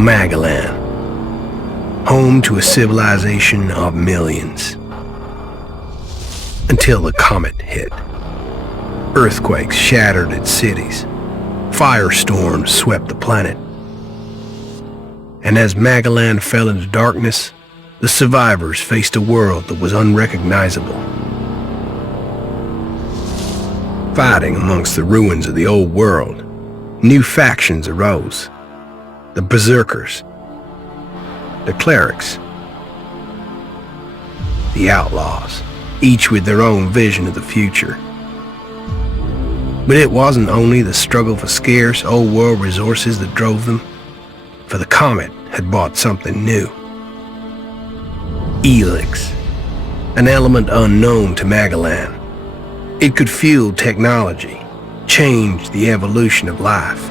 Magalan, home to a civilization of millions. Until the comet hit. Earthquakes shattered its cities. Firestorms swept the planet. And as Magalan fell into darkness, the survivors faced a world that was unrecognizable. Fighting amongst the ruins of the old world, new factions arose. The Berserkers, the Clerics, the Outlaws, each with their own vision of the future. But it wasn't only the struggle for scarce old world resources that drove them, for the comet had brought something new. ELEX, an element unknown to Magalan. It could fuel technology, change the evolution of life,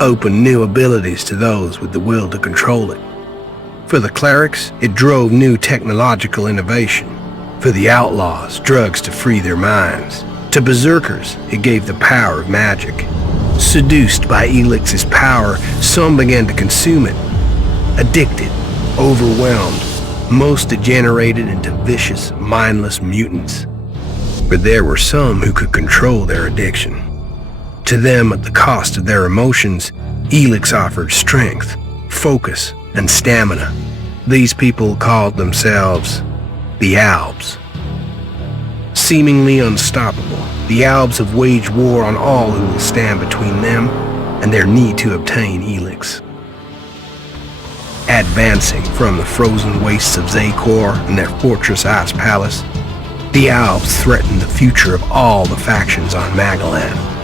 open new abilities to those with the will to control it. For the clerics, it drove new technological innovation. For the outlaws, drugs to free their minds. To berserkers, it gave the power of magic. Seduced by ELEX's power, some began to consume it. Addicted, overwhelmed, most degenerated into vicious, mindless mutants. But there were some who could control their addiction. To them, at the cost of their emotions, ELEX offered strength, focus, and stamina. These people called themselves the Albs. Seemingly unstoppable, the Albs have waged war on all who will stand between them and their need to obtain ELEX. Advancing from the frozen wastes of Zakor and their fortress ice palace, the Albs threaten the future of all the factions on Magalan.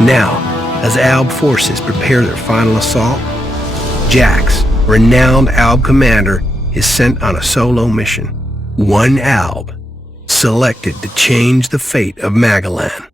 Now, as Alb forces prepare their final assault, Jax, renowned Alb commander, is sent on a solo mission. One Alb, selected to change the fate of Magalan.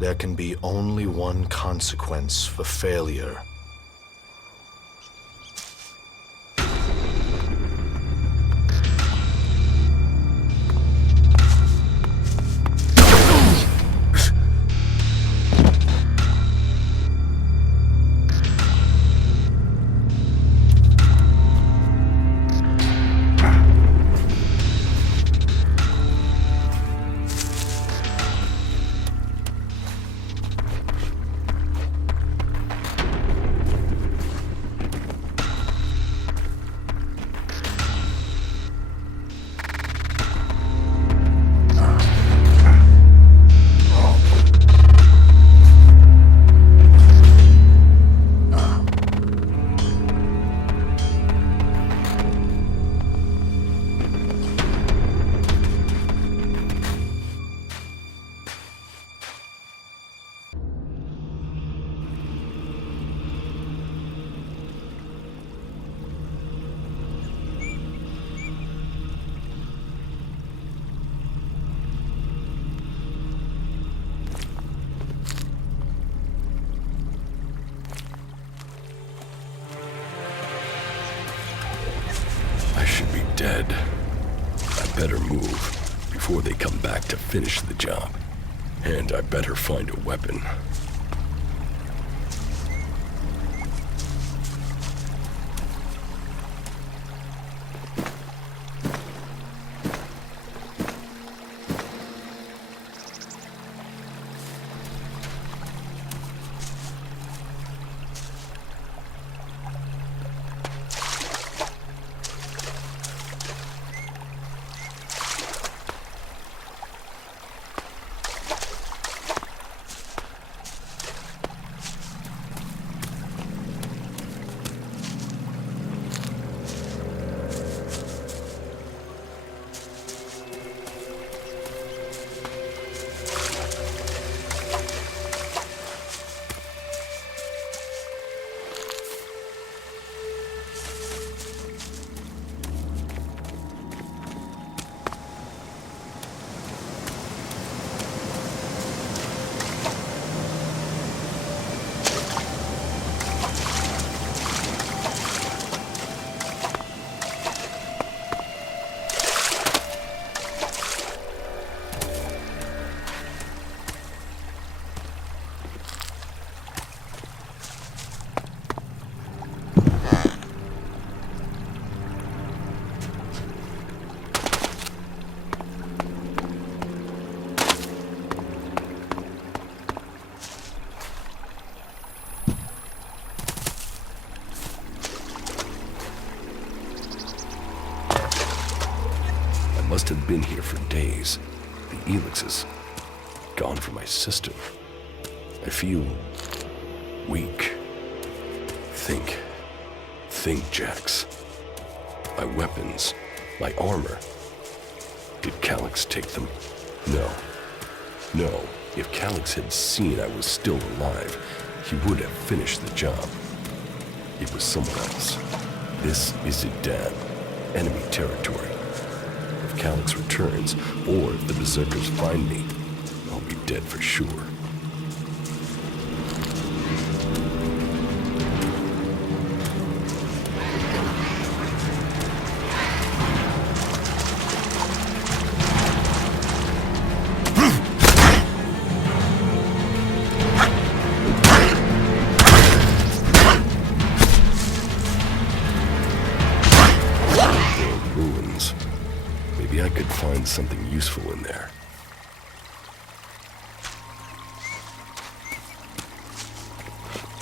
There can be only one consequence for failure. Dead. I better move before they come back to finish the job. And I better find a weapon. Must have been here for days. The ELEX is gone from my system. I feel weak. Think, Jax. My weapons, my armor. Did Calyx take them? No. If Calyx had seen I was still alive, he would have finished the job. It was someone else. This is Idan, enemy territory. If Calyx returns, or if the Berserkers find me, I'll be dead for sure. Maybe I could find something useful in there.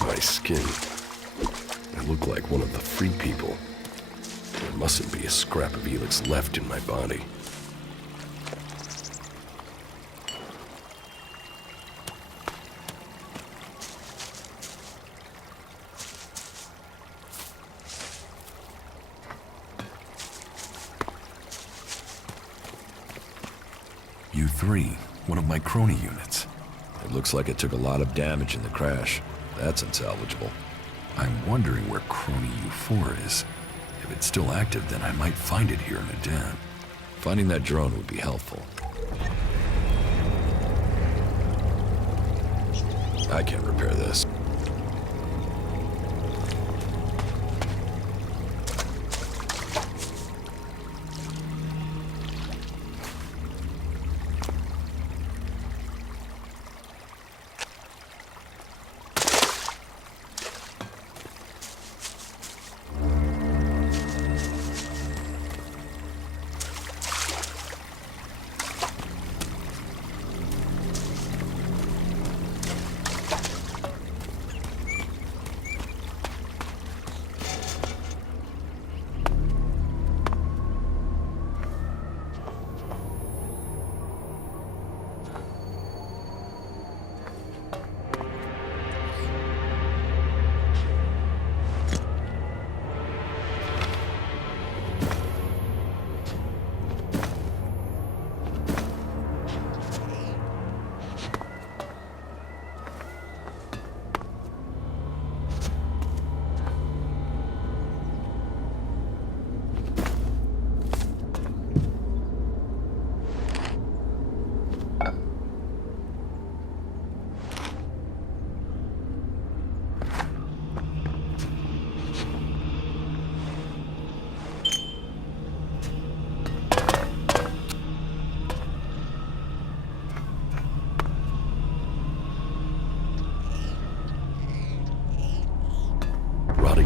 My skin. I look like one of the free people. There mustn't be a scrap of ELEX left in my body. U3, one of my crony units. It looks like it took a lot of damage in the crash. That's unsalvageable. I'm wondering where crony U4 is. If it's still active, then I might find it here in Idan. Finding that drone would be helpful. I can't repair this.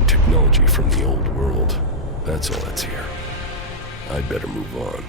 Technology from the old world. That's all that's here. I'd better move on.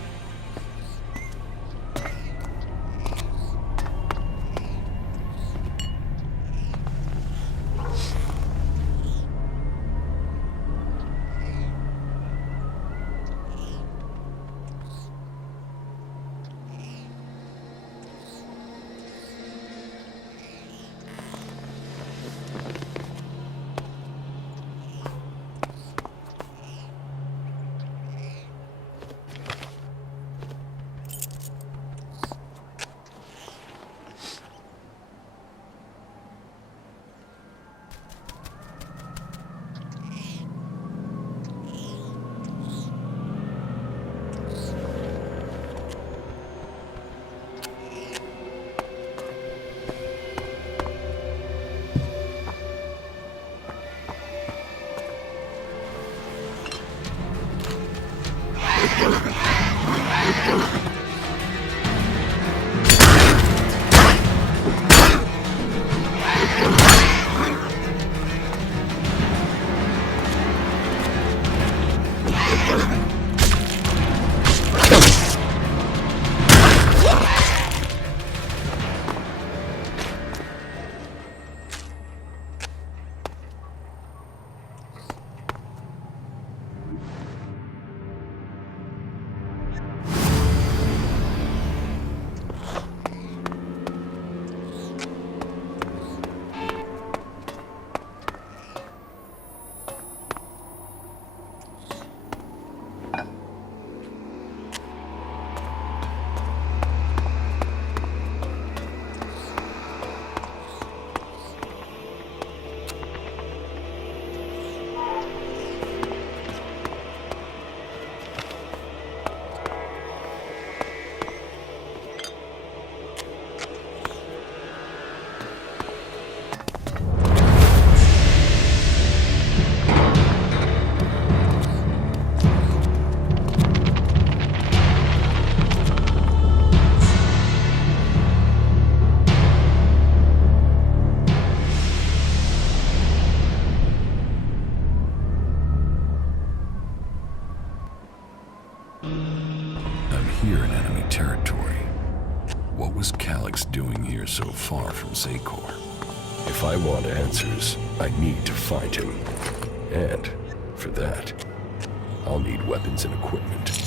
Here in enemy territory. What was Calyx doing here so far from Zakor? If I want answers, I need to find him. And, for that, I'll need weapons and equipment.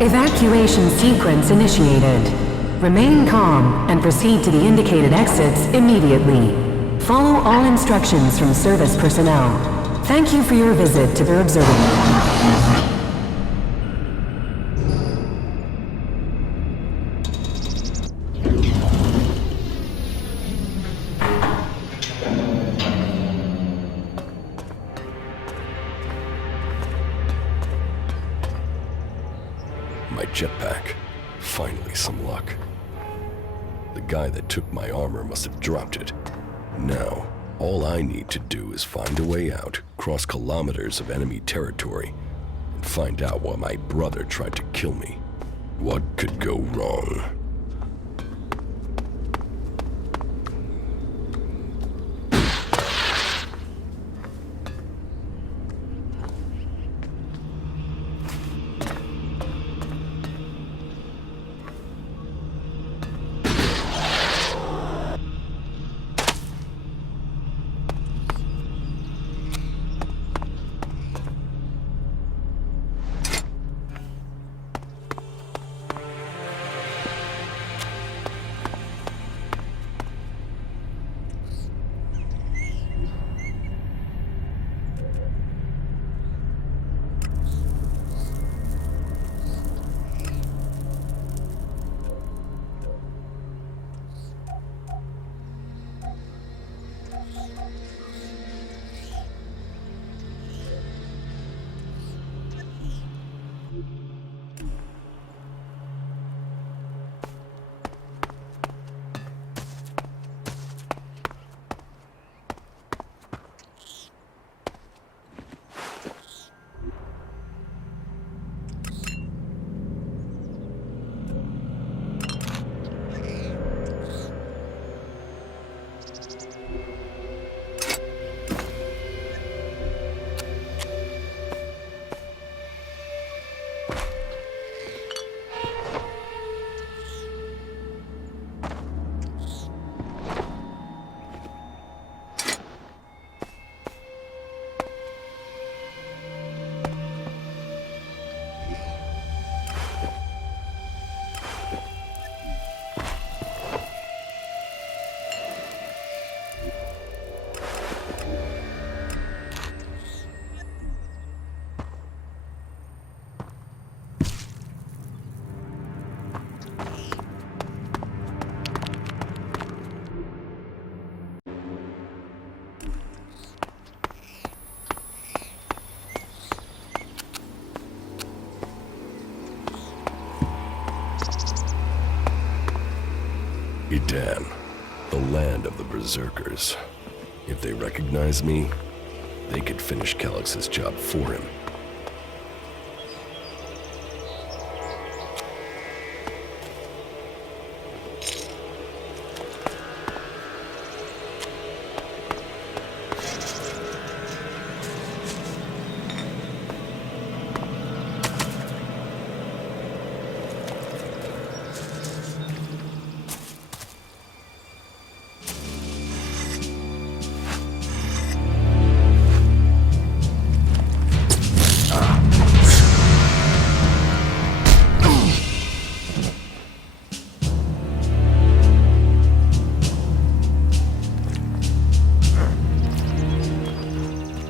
Evacuation sequence initiated. Remain calm and proceed to the indicated exits immediately. Follow all instructions from service personnel. Thank you for your visit to the observatory. My jetpack. Finally, some luck. The guy that took my armor must have dropped it. Now, all I need to do is find a way out, cross kilometers of enemy territory, and find out why my brother tried to kill me. What could go wrong? Idam, the land of the Berserkers. If they recognize me, they could finish Calix's job for him.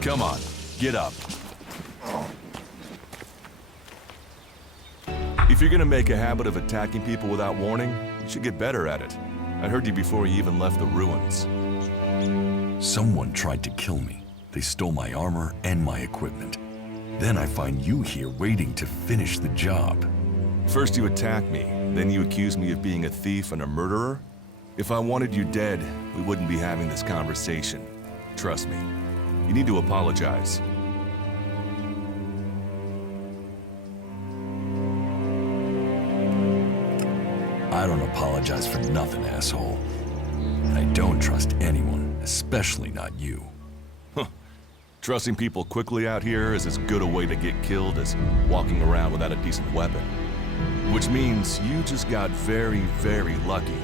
Come on, get up. If you're gonna make a habit of attacking people without warning, you should get better at it. I heard you before you even left the ruins. Someone tried to kill me. They stole my armor and my equipment. Then I find you here waiting to finish the job. First you attack me, then you accuse me of being a thief and a murderer? If I wanted you dead, we wouldn't be having this conversation. Trust me. You need to apologize. I don't apologize for nothing, asshole. And I don't trust anyone, especially not you. Huh. Trusting people quickly out here is as good a way to get killed as walking around without a decent weapon. Which means you just got very, very lucky.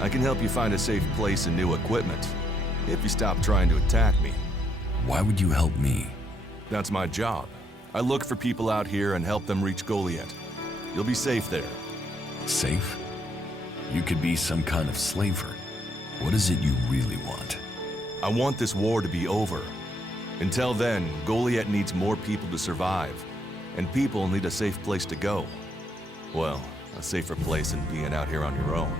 I can help you find a safe place and new equipment, if you stop trying to attack me. Why would you help me? That's my job. I look for people out here and help them reach Goliath. You'll be safe there. Safe? You could be some kind of slaver. What is it you really want? I want this war to be over. Until then, Goliath needs more people to survive, and people need a safe place to go. Well, a safer place than being out here on your own.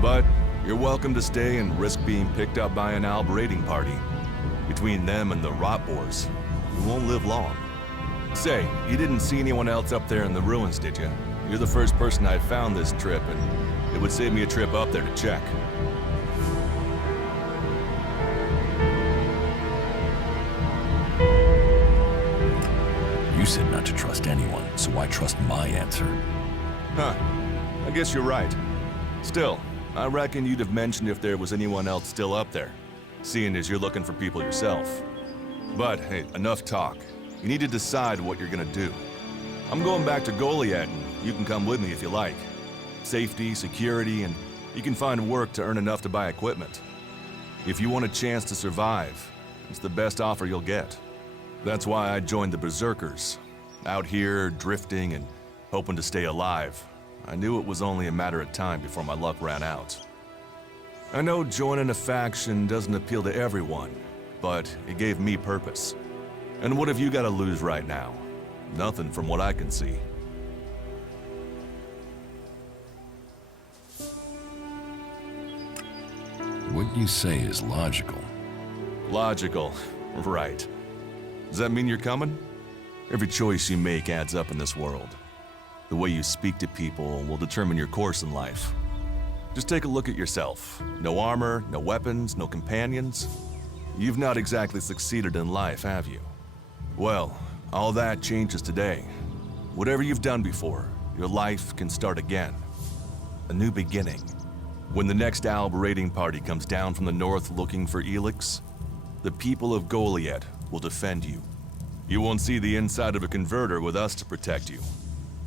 But you're welcome to stay and risk being picked up by an Alb raiding party. Between them and the Rotboars, you won't live long. Say, you didn't see anyone else up there in the ruins, did you? You're the first person I'd found this trip, and it would save me a trip up there to check. You said not to trust anyone, so I trust my answer. Huh. I guess you're right. Still, I reckon you'd have mentioned if there was anyone else still up there, seeing as you're looking for people yourself. But, hey, enough talk. You need to decide what you're gonna do. I'm going back to Goliath, and you can come with me if you like. Safety, security, and you can find work to earn enough to buy equipment. If you want a chance to survive, it's the best offer you'll get. That's why I joined the Berserkers. Out here, drifting and hoping to stay alive. I knew it was only a matter of time before my luck ran out. I know joining a faction doesn't appeal to everyone, but it gave me purpose. And what have you got to lose right now? Nothing from what I can see. What you say is logical. Logical, right. Does that mean you're coming? Every choice you make adds up in this world. The way you speak to people will determine your course in life. Just take a look at yourself. No armor, no weapons, no companions. You've not exactly succeeded in life, have you? Well, all that changes today. Whatever you've done before, your life can start again. A new beginning. When the next Alb raiding party comes down from the north looking for ELEX, the people of Goliath will defend you. You won't see the inside of a converter with us to protect you.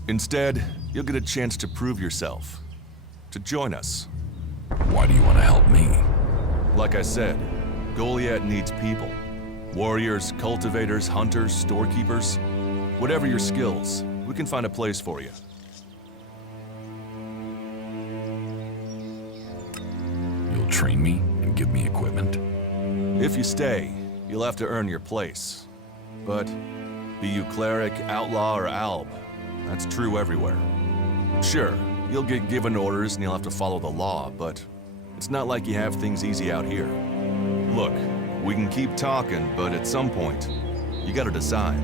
Instead, you'll get a chance to prove yourself. To join us. Why do you want to help me? Like I said, Goliath needs people. Warriors, cultivators, hunters, storekeepers. Whatever your skills, we can find a place for you. You'll train me and give me equipment? If you stay, you'll have to earn your place. But be you cleric, outlaw, or alb, that's true everywhere. Sure, you'll get given orders and you'll have to follow the law, but it's not like you have things easy out here. Look, we can keep talking, but at some point, you gotta decide.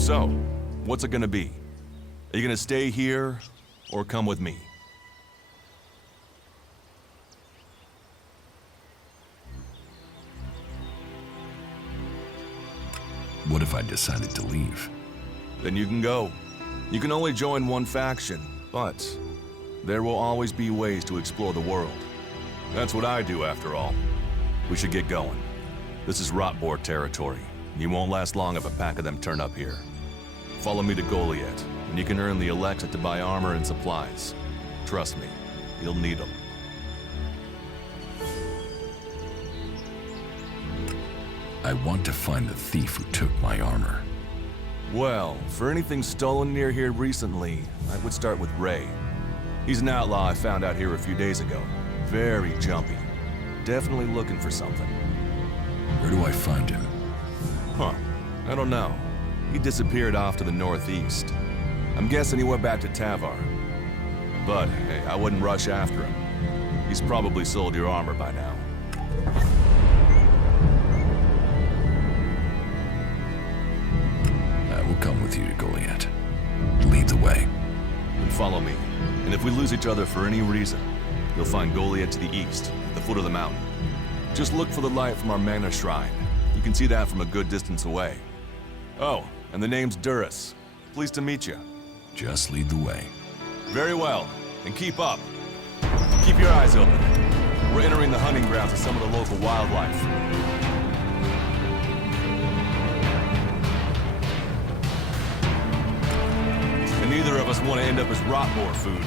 So, what's it gonna be? Are you gonna stay here, or come with me? What if I decided to leave? Then you can go. You can only join one faction, but there will always be ways to explore the world. That's what I do, after all. We should get going. This is Rotboar territory. You won't last long if a pack of them turn up here. Follow me to Goliath, and you can earn the ELEX to buy armor and supplies. Trust me, you'll need them. I want to find the thief who took my armor. Well, for anything stolen near here recently, I would start with Ray. He's an outlaw I found out here a few days ago. Very jumpy. Definitely looking for something. Where do I find him? Huh. I don't know. He disappeared off to the northeast. I'm guessing he went back to Tavar. But, hey, I wouldn't rush after him. He's probably sold your armor by now. I will come with you to Goliath. Lead the way. And follow me. And if we lose each other for any reason, you'll find Goliath to the east, at the foot of the mountain. Just look for the light from our mana shrine. You can see that from a good distance away. Oh, and the name's Durus. Pleased to meet you. Just lead the way. Very well, and keep up. Keep your eyes open. We're entering the hunting grounds of some of the local wildlife. And neither of us want to end up as Rotboar food.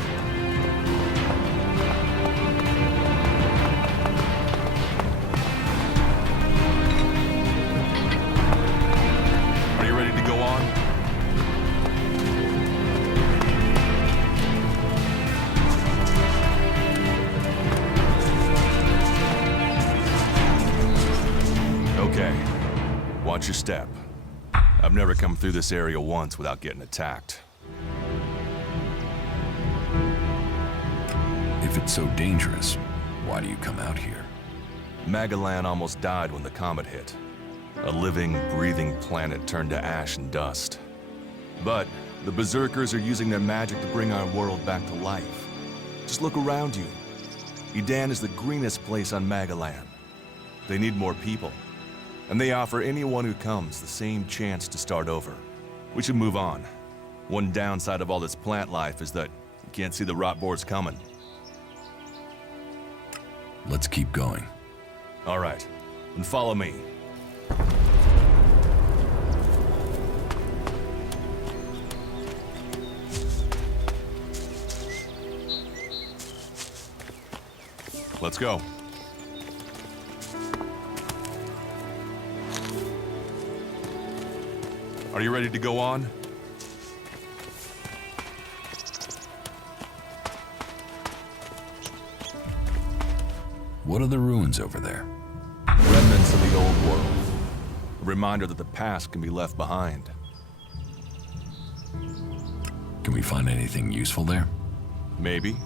Are you ready to go Watch your step. I've never come through this area once without getting attacked. If it's so dangerous, why do you come out here? Magalan almost died when the comet hit. A living, breathing planet turned to ash and dust. But the Berserkers are using their magic to bring our world back to life. Just look around you. Edan is the greenest place on Magalan. They need more people. And they offer anyone who comes the same chance to start over. We should move on. One downside of all this plant life is that you can't see the rot boars coming. Let's keep going. All right, then follow me. Let's go. Are you ready to go on? What are the ruins over there? Remnants of the old world. A reminder that the past can be left behind. Can we find anything useful there? Maybe.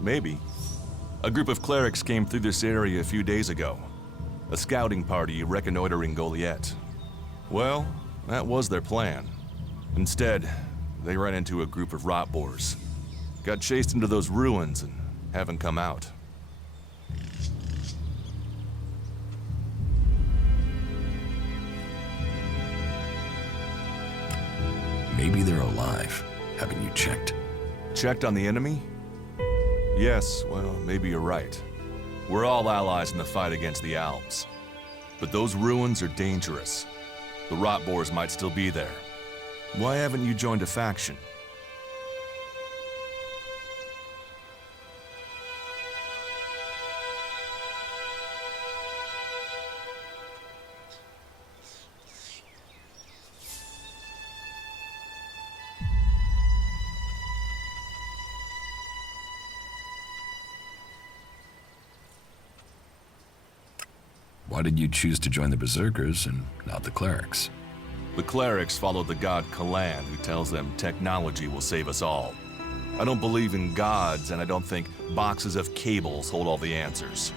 Maybe. A group of clerics came through this area a few days ago. A scouting party reconnoitering Goliath. Well, that was their plan. Instead, they ran into a group of rot boars. Got chased into those ruins and haven't come out. Maybe they're alive. Haven't you checked? Checked on the enemy? Yes, well, maybe you're right. We're all allies in the fight against the Alps. But those ruins are dangerous. The rot boars might still be there. Why haven't you joined a faction? Why did you choose to join the Berserkers and not the clerics? The clerics follow the god Kalan, who tells them technology will save us all. I don't believe in gods, and I don't think boxes of cables hold all the answers.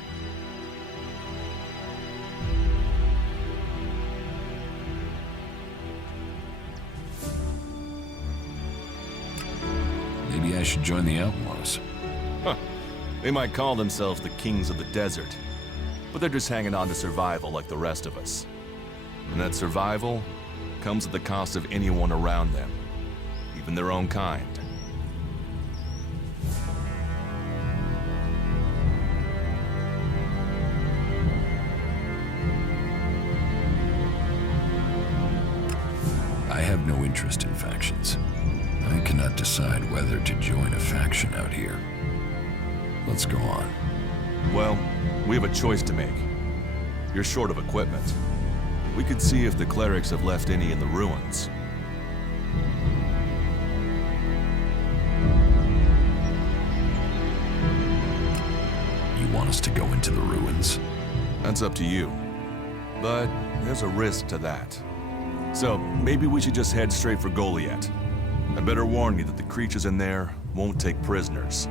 Maybe I should join the Outlaws. Huh. They might call themselves the kings of the desert, but they're just hanging on to survival like the rest of us. And that survival comes at the cost of anyone around them, even their own kind. I have no interest in factions. I cannot decide whether to join a faction out here. Let's go on. Well, we have a choice to make. You're short of equipment. We could see if the clerics have left any in the ruins. You want us to go into the ruins? That's up to you. But there's a risk to that. So maybe we should just head straight for Goliath. I better warn you that the creatures in there won't take prisoners.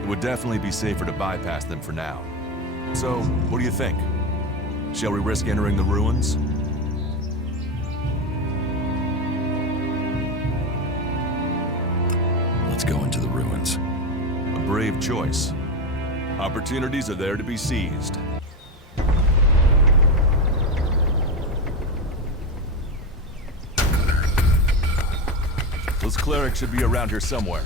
It would definitely be safer to bypass them for now. So, what do you think? Shall we risk entering the ruins? Let's go into the ruins. A brave choice. Opportunities are there to be seized. Those clerics should be around here somewhere.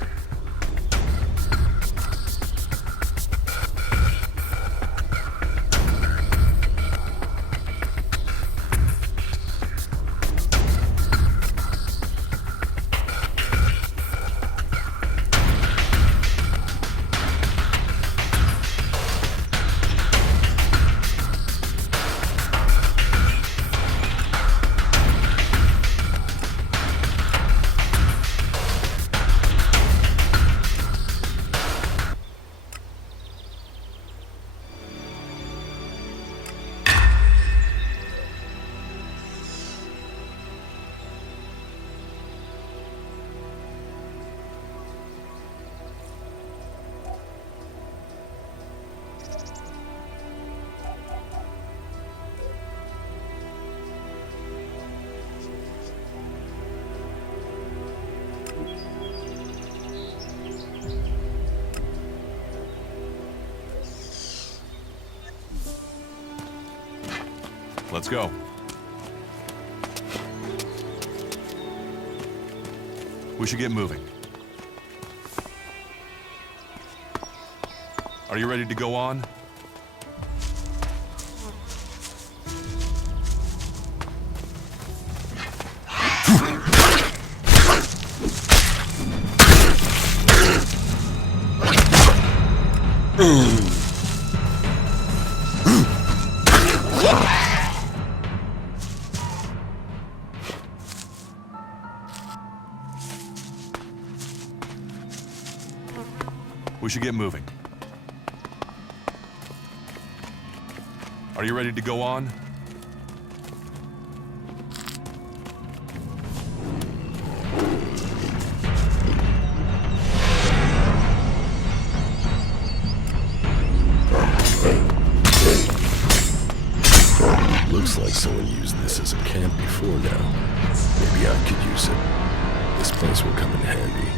Let's go. We should get moving. Are you ready to go on? We should get moving. Are you ready to go on? Looks like someone used this as a camp before now. Maybe I could use it. This place will come in handy.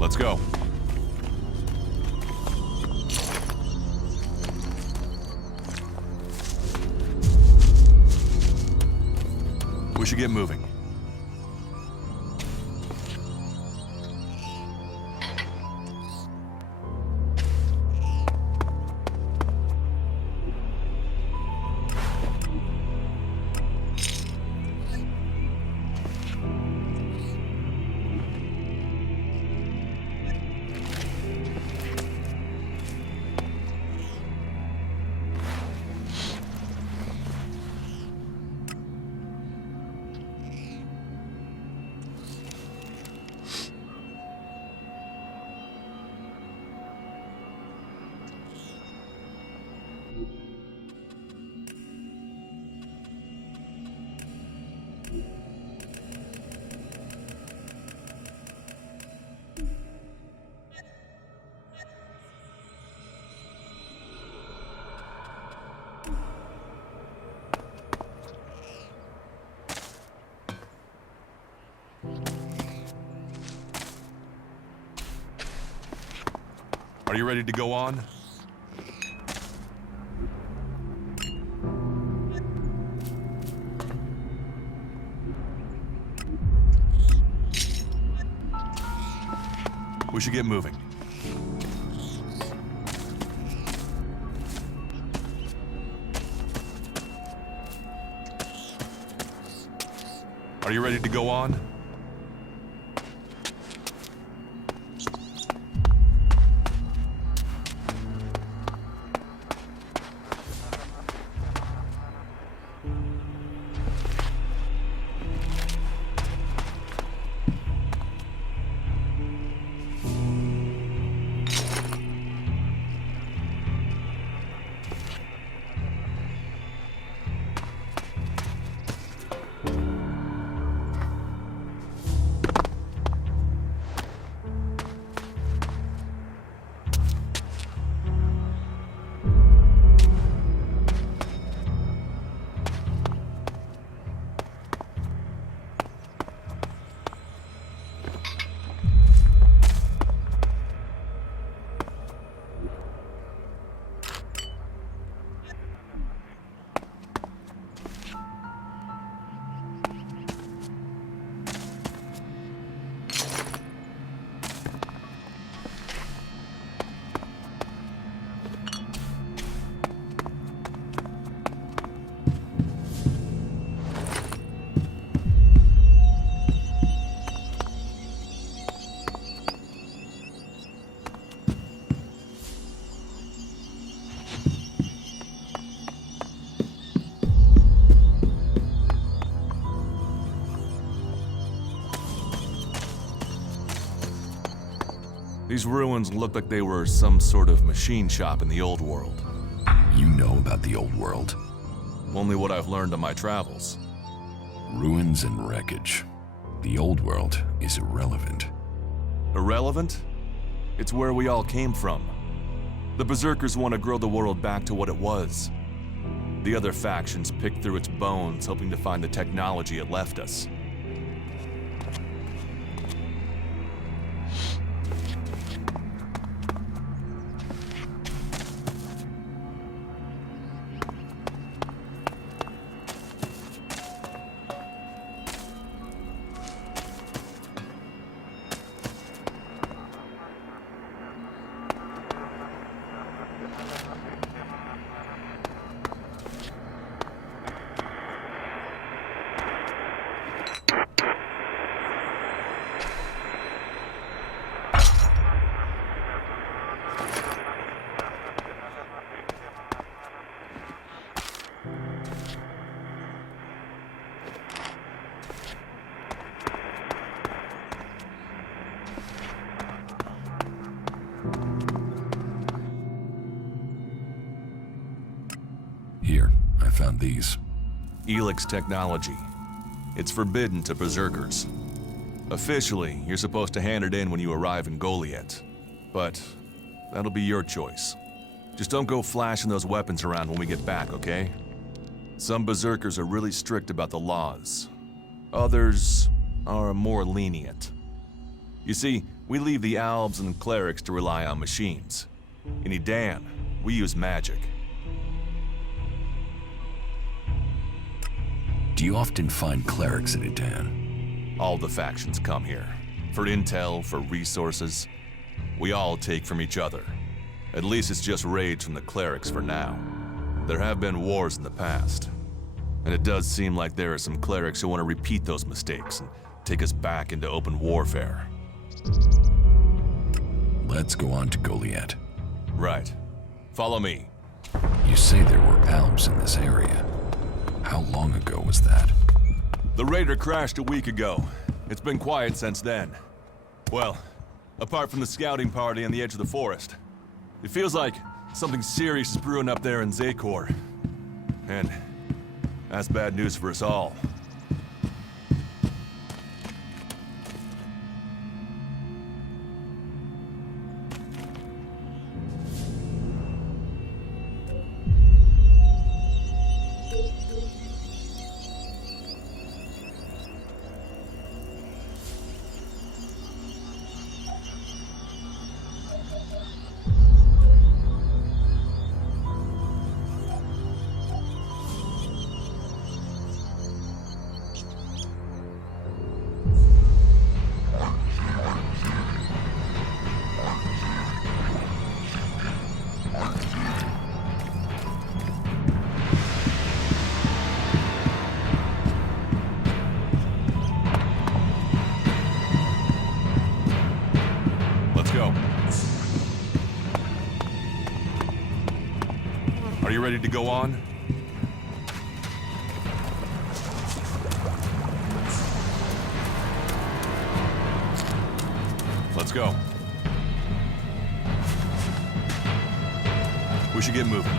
Let's go. We should get moving. Are you ready to go on? We should get moving. Are you ready to go on? These ruins look like they were some sort of machine shop in the old world. You know about the old world. Only what I've learned on my travels. Ruins and wreckage. The old world is irrelevant. Irrelevant? It's where we all came from. The Berserkers want to grow the world back to what it was. The other factions pick through its bones, hoping to find the technology it left us. Here, I found these. ELEX technology. It's forbidden to Berserkers. Officially, you're supposed to hand it in when you arrive in Goliath. But that'll be your choice. Just don't go flashing those weapons around when we get back, okay? Some Berserkers are really strict about the laws. Others are more lenient. You see, we leave the Albs and clerics to rely on machines. In Edan, we use magic. Do you often find clerics at Edan? All the factions come here. For intel, for resources. We all take from each other. At least it's just raids from the clerics for now. There have been wars in the past. And it does seem like there are some clerics who want to repeat those mistakes and take us back into open warfare. Let's go on to Goliath. Right. Follow me. You say there were Alps in this area. How long ago was that? The raider crashed a week ago. It's been quiet since then. Well, apart from the scouting party on the edge of the forest. It feels like something serious is brewing up there in Zakor. And that's bad news for us all. Are you ready to go on? Let's go. We should get moving.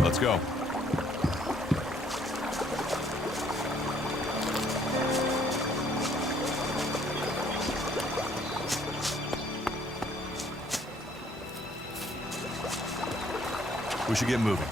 Let's go. We should get moving.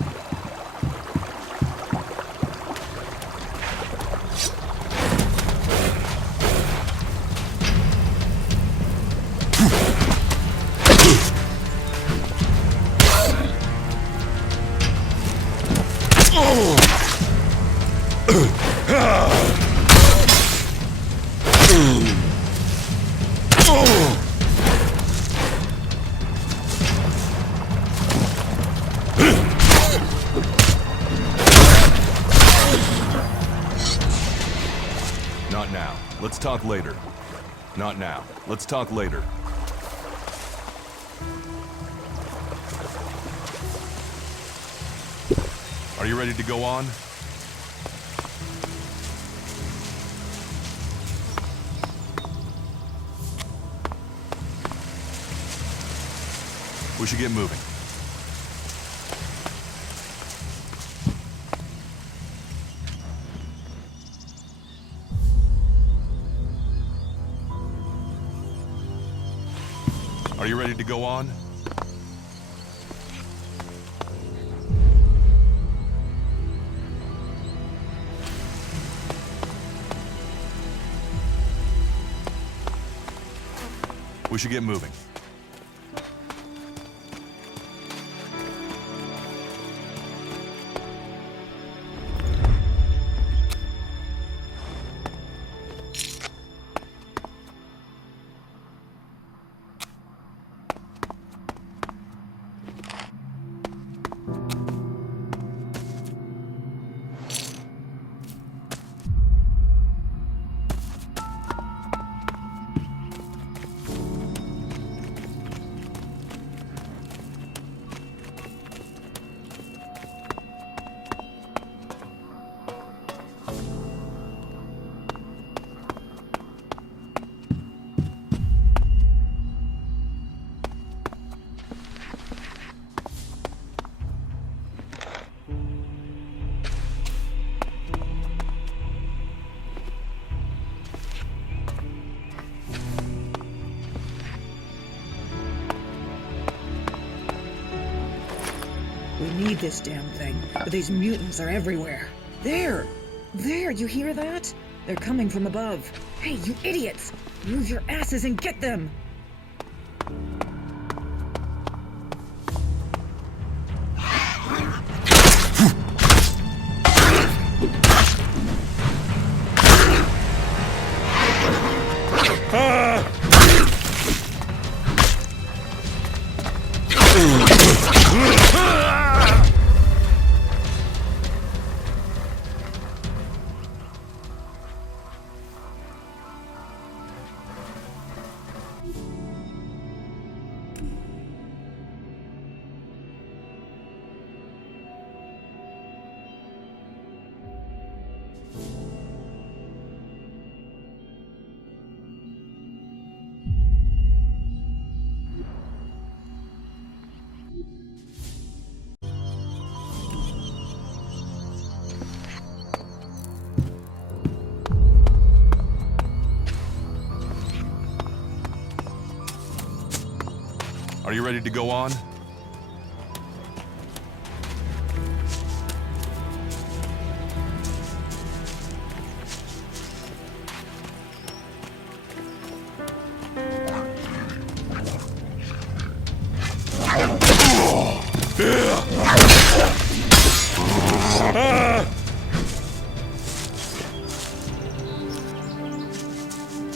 Not now. Let's talk later. Not now. Let's talk later. Are you ready to go on? We should get moving. Are you ready to go on? We should get moving. We need this damn thing, but these mutants are everywhere. There! There, you hear that? They're coming from above. Hey, you idiots! Move your asses and get them! Are you ready to go on?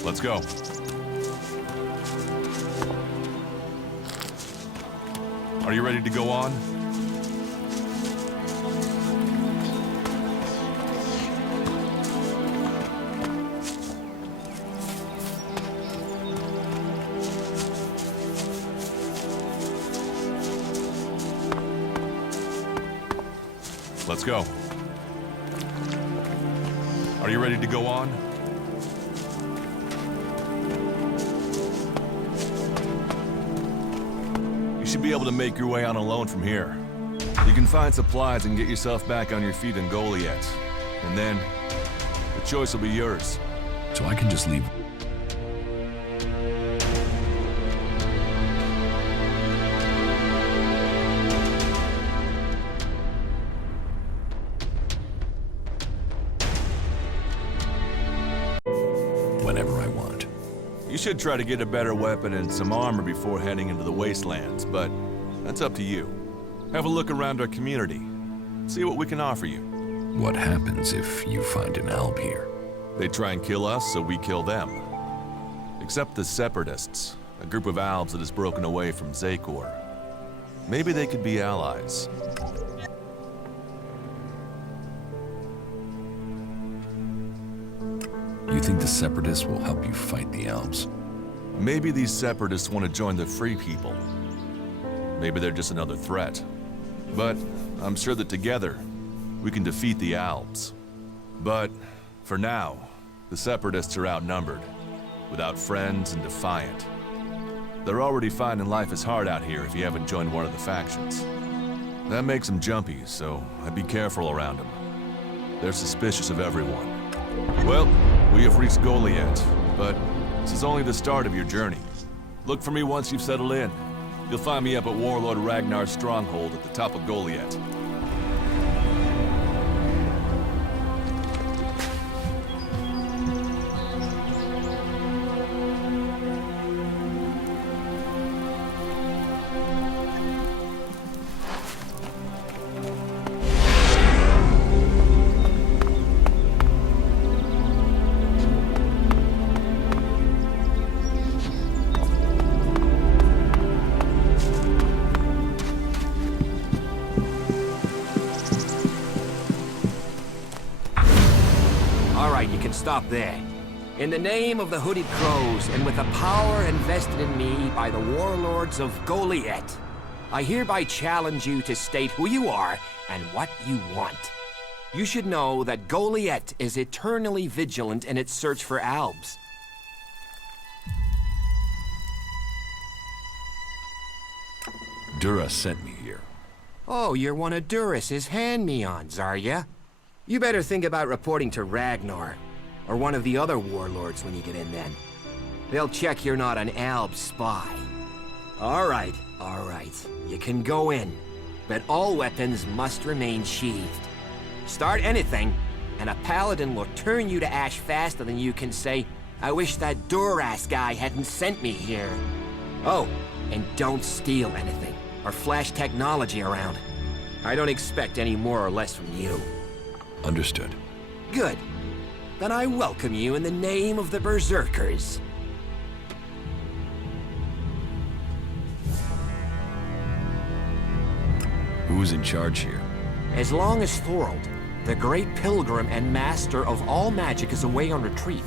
Let's go. Are you ready to go on? Let's go. Are you ready to go on? You should be able to make your way on alone from here. You can find supplies and get yourself back on your feet in Goliath. And then, the choice will be yours. So I can just leave. Whenever I want. You should try to get a better weapon and some armor before heading into the wastelands, but that's up to you. Have a look around our community. See what we can offer you. What happens if you find an alb here? They try and kill us, so we kill them. Except the Separatists, a group of Albs that has broken away from Zakor. Maybe they could be allies. You think the Separatists will help you fight the Albs? Maybe these Separatists want to join the Free People. Maybe they're just another threat. But I'm sure that together, we can defeat the Albs. But for now, the Separatists are outnumbered, without friends and defiant. They're already finding life is hard out here if you haven't joined one of the factions. That makes them jumpy, so I'd be careful around them. They're suspicious of everyone. Well, we have reached Goliath, but this is only the start of your journey. Look for me once you've settled in. You'll find me up at Warlord Ragnar's stronghold at the top of Goliath. Stop there. In the name of the Hooded Crows, and with the power invested in me by the warlords of Goliath, I hereby challenge you to state who you are and what you want. You should know that Goliath is eternally vigilant in its search for Albs. Dura sent me here. Oh, you're one of Duras's hand-me-ons, are ya? You better think about reporting to Ragnar, or one of the other warlords when you get in then. They'll check you're not an Alb spy. All right. You can go in, but all weapons must remain sheathed. Start anything, and a paladin will turn you to ash faster than you can say, I wish that Duras guy hadn't sent me here. Oh, and don't steal anything, or flash technology around. I don't expect any more or less from you. Understood. Good. Then I welcome you in the name of the Berserkers. Who's in charge here? As long as Thorold, the great pilgrim and master of all magic, is away on retreat,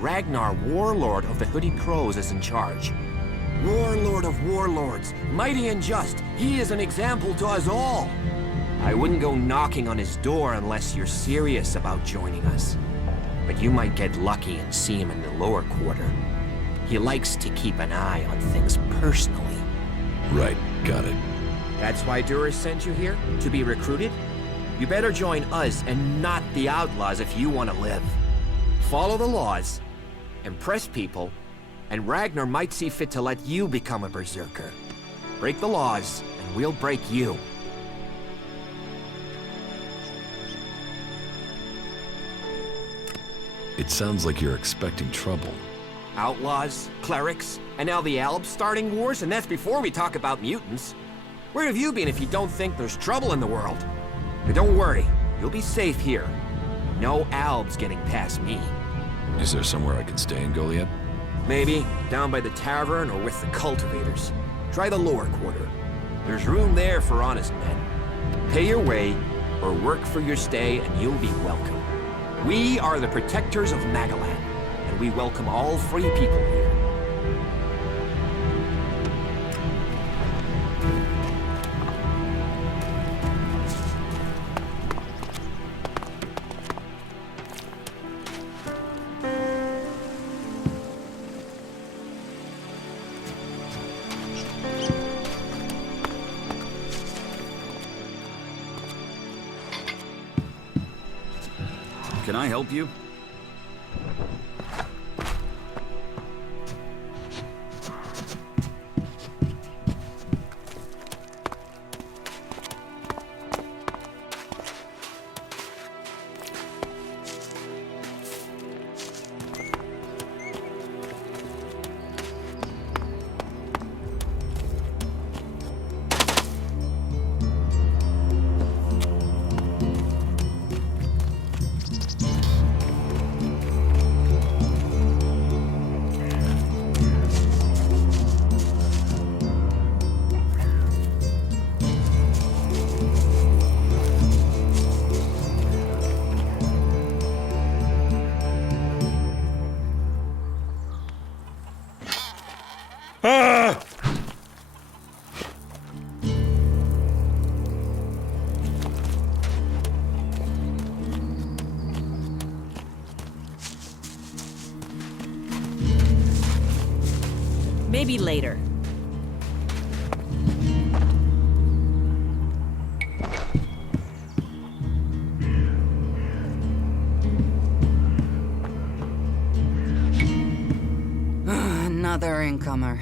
Ragnar, warlord of the Hooded Crows, is in charge. Warlord of warlords, mighty and just, he is an example to us all. I wouldn't go knocking on his door unless you're serious about joining us. But you might get lucky and see him in the lower quarter. He likes to keep an eye on things personally. Right, got it. That's why Duras sent you here? To be recruited? You better join us and not the outlaws if you want to live. Follow the laws, impress people, and Ragnar might see fit to let you become a berserker. Break the laws, and we'll break you. It sounds like you're expecting trouble. Outlaws, clerics, and now the Albs starting wars, and that's before we talk about mutants. Where have you been if you don't think there's trouble in the world? But don't worry, you'll be safe here. No Albs getting past me. Is there somewhere I can stay in Goliath? Maybe down by the tavern or with the cultivators. Try the lower quarter. There's room there for honest men. Pay your way or work for your stay and you'll be welcome. We are the protectors of Magalan, and we welcome all free people here. Can I help you? Maybe later. Another incomer.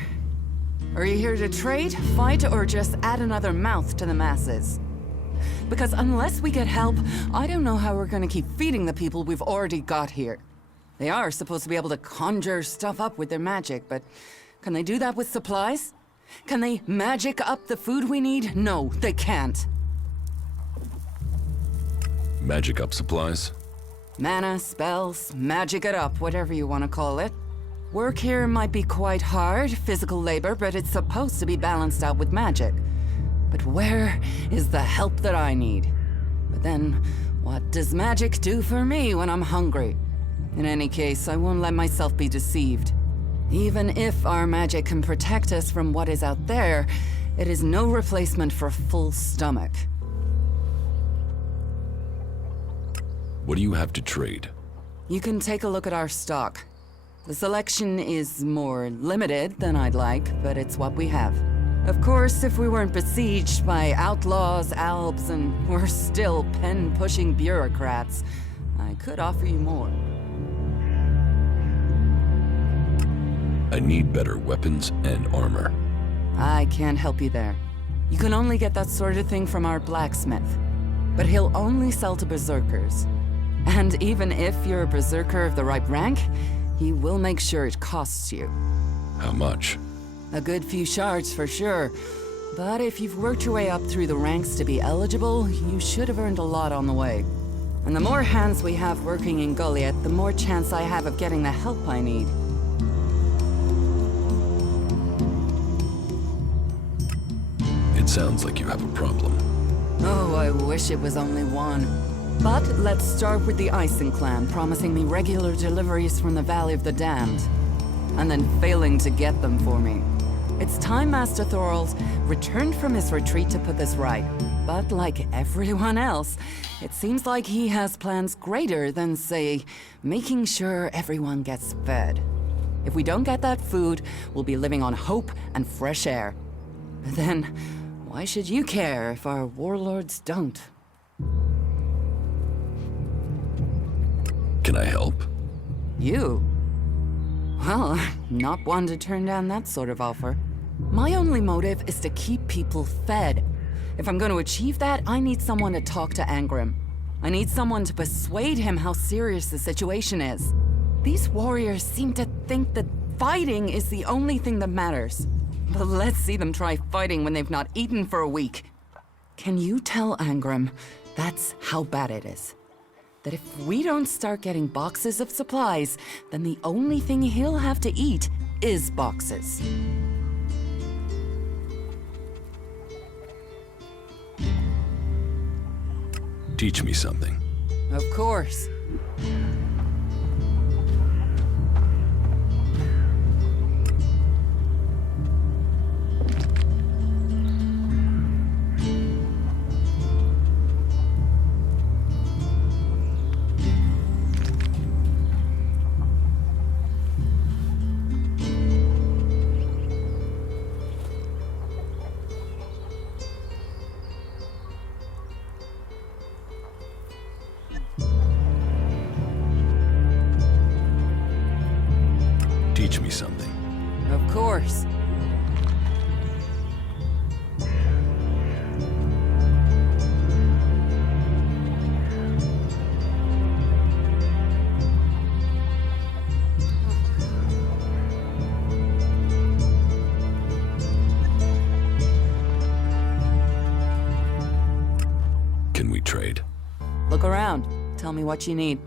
Are you here to trade, fight, or just add another mouth to the masses? Because unless we get help, I don't know how we're gonna keep feeding the people we've already got here. They are supposed to be able to conjure stuff up with their magic, but can they do that with supplies? Can they magic up the food we need? No, they can't. Magic up supplies? Mana, spells, magic it up, whatever you want to call it. Work here might be quite hard, physical labor, but it's supposed to be balanced out with magic. But where is the help that I need? But then, what does magic do for me when I'm hungry? In any case, I won't let myself be deceived. Even if our magic can protect us from what is out there, it is no replacement for a full stomach. What do you have to trade? You can take a look at our stock. The selection is more limited than I'd like, but it's what we have. Of course, if we weren't besieged by outlaws, albs, and we're still pen-pushing bureaucrats, I could offer you more. I need better weapons and armor. I can't help you there. You can only get that sort of thing from our blacksmith. But he'll only sell to berserkers. And even if you're a berserker of the right rank, he will make sure it costs you. How much? A good few shards for sure. But if you've worked your way up through the ranks to be eligible, you should have earned a lot on the way. And the more hands we have working in Goliath, the more chance I have of getting the help I need. It sounds like you have a problem. Oh, I wish it was only one. But let's start with the Ison clan promising me regular deliveries from the Valley of the Damned, and then failing to get them for me. It's time Master Thorol's returned from his retreat to put this right. But like everyone else, it seems like he has plans greater than, say, making sure everyone gets fed. If we don't get that food, we'll be living on hope and fresh air. But then, why should you care if our warlords don't? Can I help? You? Well, not one to turn down that sort of offer. My only motive is to keep people fed. If I'm going to achieve that, I need someone to talk to Angrim. I need someone to persuade him how serious the situation is. These warriors seem to think that fighting is the only thing that matters. But let's see them try fighting when they've not eaten for a week. Can you tell Angram that's how bad it is? That if we don't start getting boxes of supplies, then the only thing he'll have to eat is boxes. Teach me something. Of course. Teach me something. Of course. Can we trade? Look around. Tell me what you need.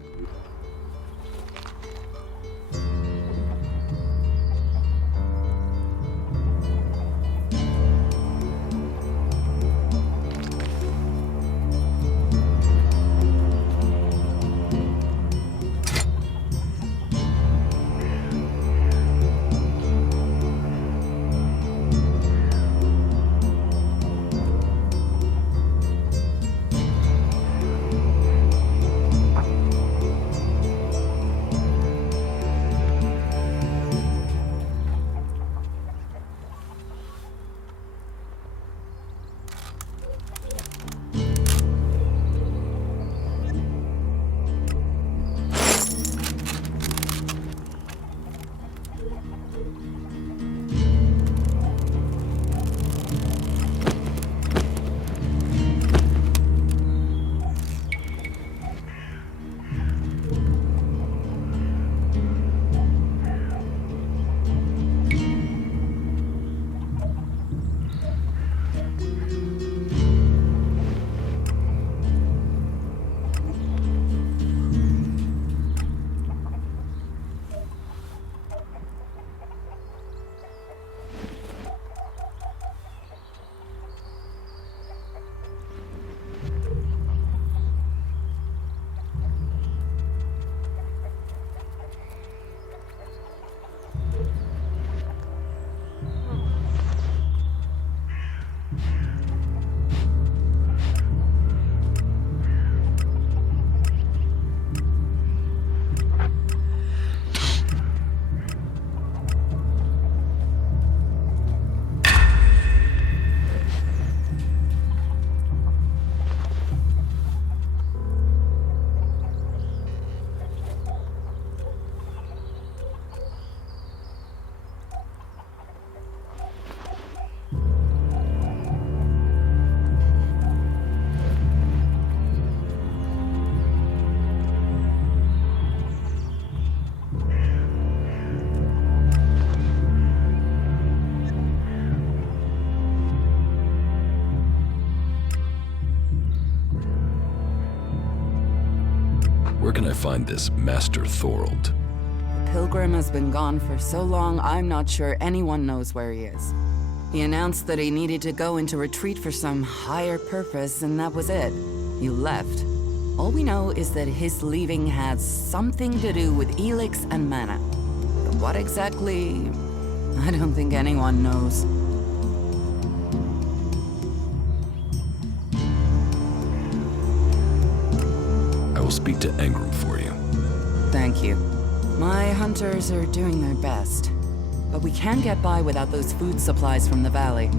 Where can I find this Master Thorold? The pilgrim has been gone for so long, I'm not sure anyone knows where he is. He announced that he needed to go into retreat for some higher purpose, and that was it. He left. All we know is that his leaving had something to do with ELEX and mana. But what exactly? I don't think anyone knows. I will speak to Engram for you. Thank you. My hunters are doing their best. But we can't get by without those food supplies from the valley.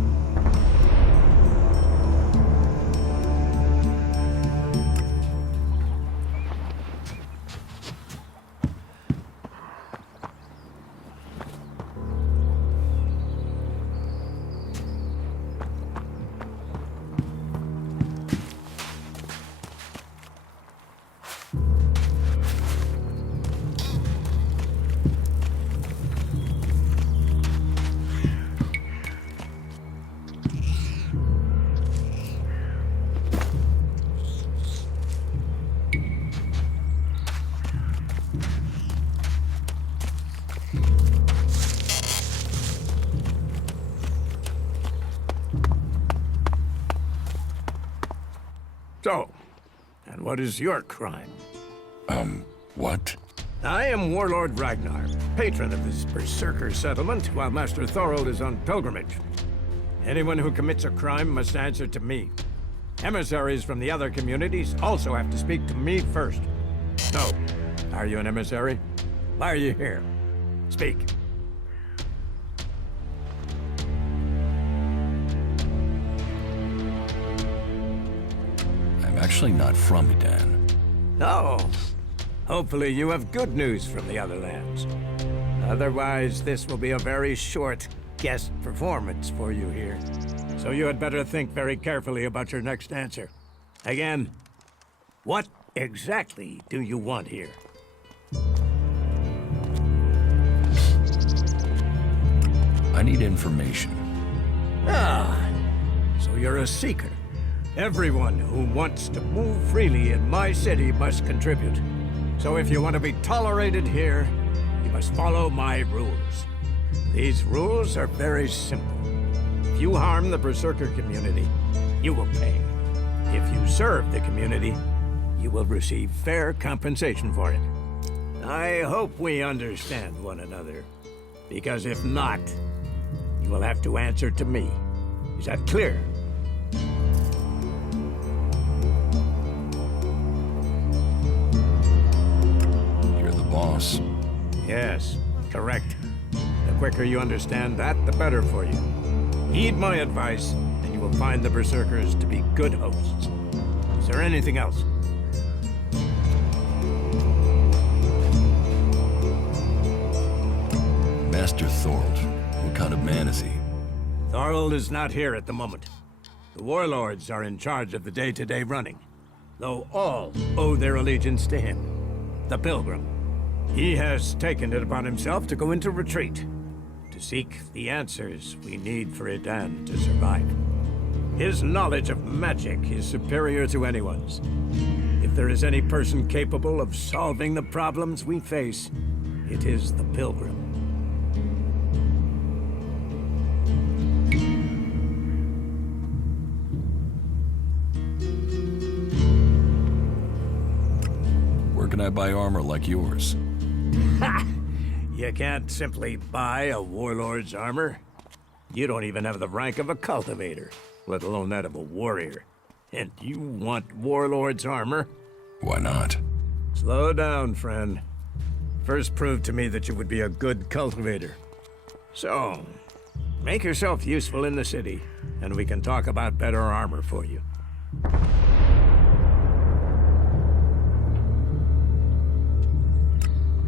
So, and what is your crime? What? I am Warlord Ragnar, patron of this berserker settlement, while Master Thorold is on pilgrimage. Anyone who commits a crime must answer to me. Emissaries from the other communities also have to speak to me first. So, are you an emissary? Why are you here? Speak. I'm actually not from Edan. Oh. Hopefully you have good news from the other lands. Otherwise, this will be a very short guest performance for you here. So you had better think very carefully about your next answer. Again, what exactly do you want here? I need information. Ah, so you're a seeker. Everyone who wants to move freely in my city must contribute. So if you want to be tolerated here, you must follow my rules. These rules are very simple. If you harm the Berserker community, you will pay. If you serve the community, you will receive fair compensation for it. I hope we understand one another, because if not, you will have to answer to me. Is that clear? You're the boss. Yes, correct. The quicker you understand that, the better for you. Heed my advice, and you will find the Berserkers to be good hosts. Is there anything else? Master Thorold. What kind of man is he? Thorold is not here at the moment. The warlords are in charge of the day-to-day running, though all owe their allegiance to him, the Pilgrim. He has taken it upon himself to go into retreat, to seek the answers we need for Edan to survive. His knowledge of magic is superior to anyone's. If there is any person capable of solving the problems we face, it is the Pilgrim. Where can I buy armor like yours? Ha! You can't simply buy a warlord's armor. You don't even have the rank of a cultivator, let alone that of a warrior. And you want warlord's armor? Why not? Slow down, friend. First prove to me that you would be a good cultivator. So, make yourself useful in the city, and we can talk about better armor for you.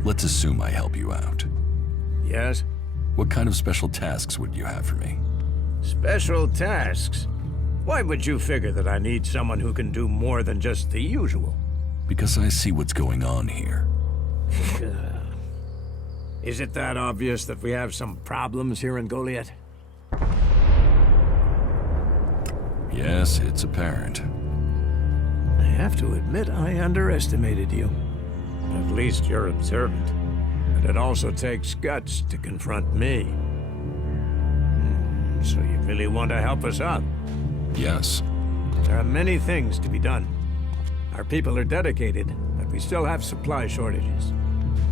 Let's assume I help you out. Yes? What kind of special tasks would you have for me? Special tasks? Why would you figure that I need someone who can do more than just the usual? Because I see what's going on here. Is it that obvious that we have some problems here in Goliath? Yes, it's apparent. I have to admit I underestimated you. At least you're observant. But it also takes guts to confront me. So you really want to help us out? Yes. There are many things to be done. Our people are dedicated, but we still have supply shortages.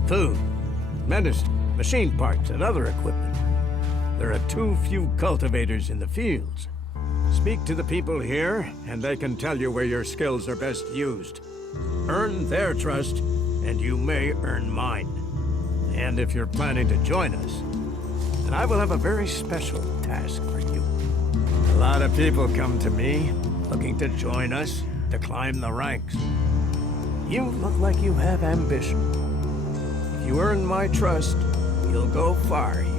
Food, medicine, machine parts, and other equipment. There are too few cultivators in the fields. Speak to the people here, and they can tell you where your skills are best used. Earn their trust, and you may earn mine. And if you're planning to join us, then I will have a very special task for you. A lot of people come to me, looking to join us, to climb the ranks. You look like you have ambition. If you earn my trust, you'll go far here.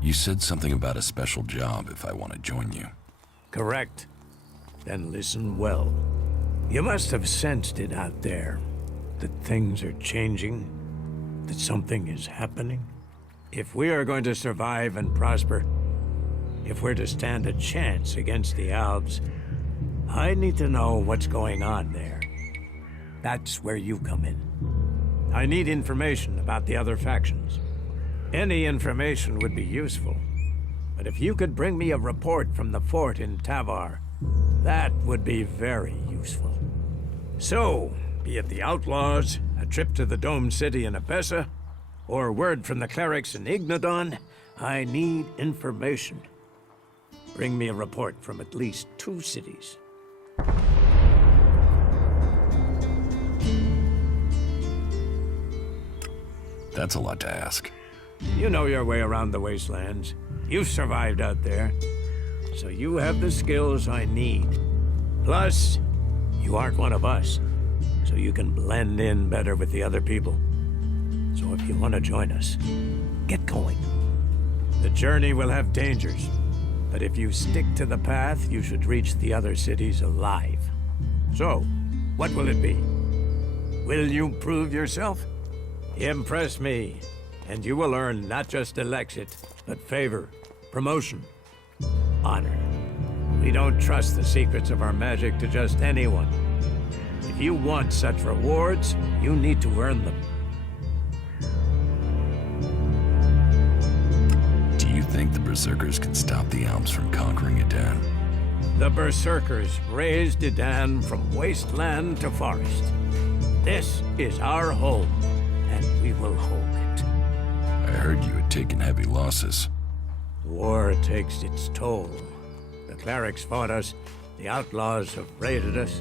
You said something about a special job if I want to join you. Correct. Then listen well. You must have sensed it out there, that things are changing, that something is happening. If we are going to survive and prosper, if we're to stand a chance against the Alps, I need to know what's going on there. That's where you come in. I need information about the other factions. Any information would be useful. But if you could bring me a report from the fort in Tavar, that would be very useful. So, be it the outlaws, a trip to the domed city in Abessa, or word from the clerics in Ignodon, I need information. Bring me a report from at least 2 cities. That's a lot to ask. You know your way around the wastelands. You've survived out there. So you have the skills I need. Plus, you aren't one of us. So you can blend in better with the other people. So if you want to join us, get going. The journey will have dangers. But if you stick to the path, you should reach the other cities alive. So, what will it be? Will you prove yourself? Impress me, and you will earn not just Elexit, but favor, promotion, honor. We don't trust the secrets of our magic to just anyone. If you want such rewards, you need to earn them. Do you think the Berserkers can stop the Alps from conquering Edan? The Berserkers raised Edan from wasteland to forest. This is our home, and we will hold it. I heard you had taken heavy losses. War takes its toll. The clerics fought us, the outlaws have raided us,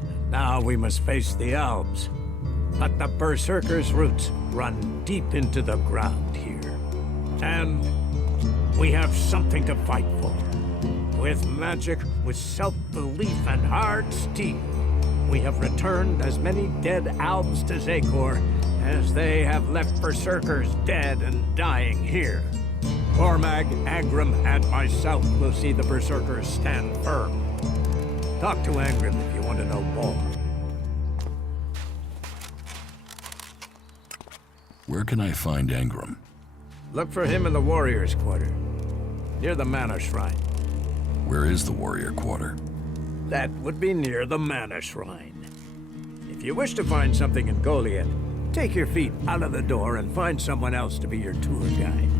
and now we must face the elves. But the Berserkers' roots run deep into the ground here. And we have something to fight for. With magic, with self-belief and hard steel, we have returned as many dead elves to Zakor as they have left Berserkers dead and dying here. Cormag, Angrim, and myself will see the Berserkers stand firm. Talk to Angrim if you want to know more. Where can I find Angrim? Look for him in the Warriors' Quarter, near the Mana Shrine. Where is the Warrior Quarter? That would be near the Mana Shrine. If you wish to find something in Goliath, take your feet out of the door and find someone else to be your tour guide.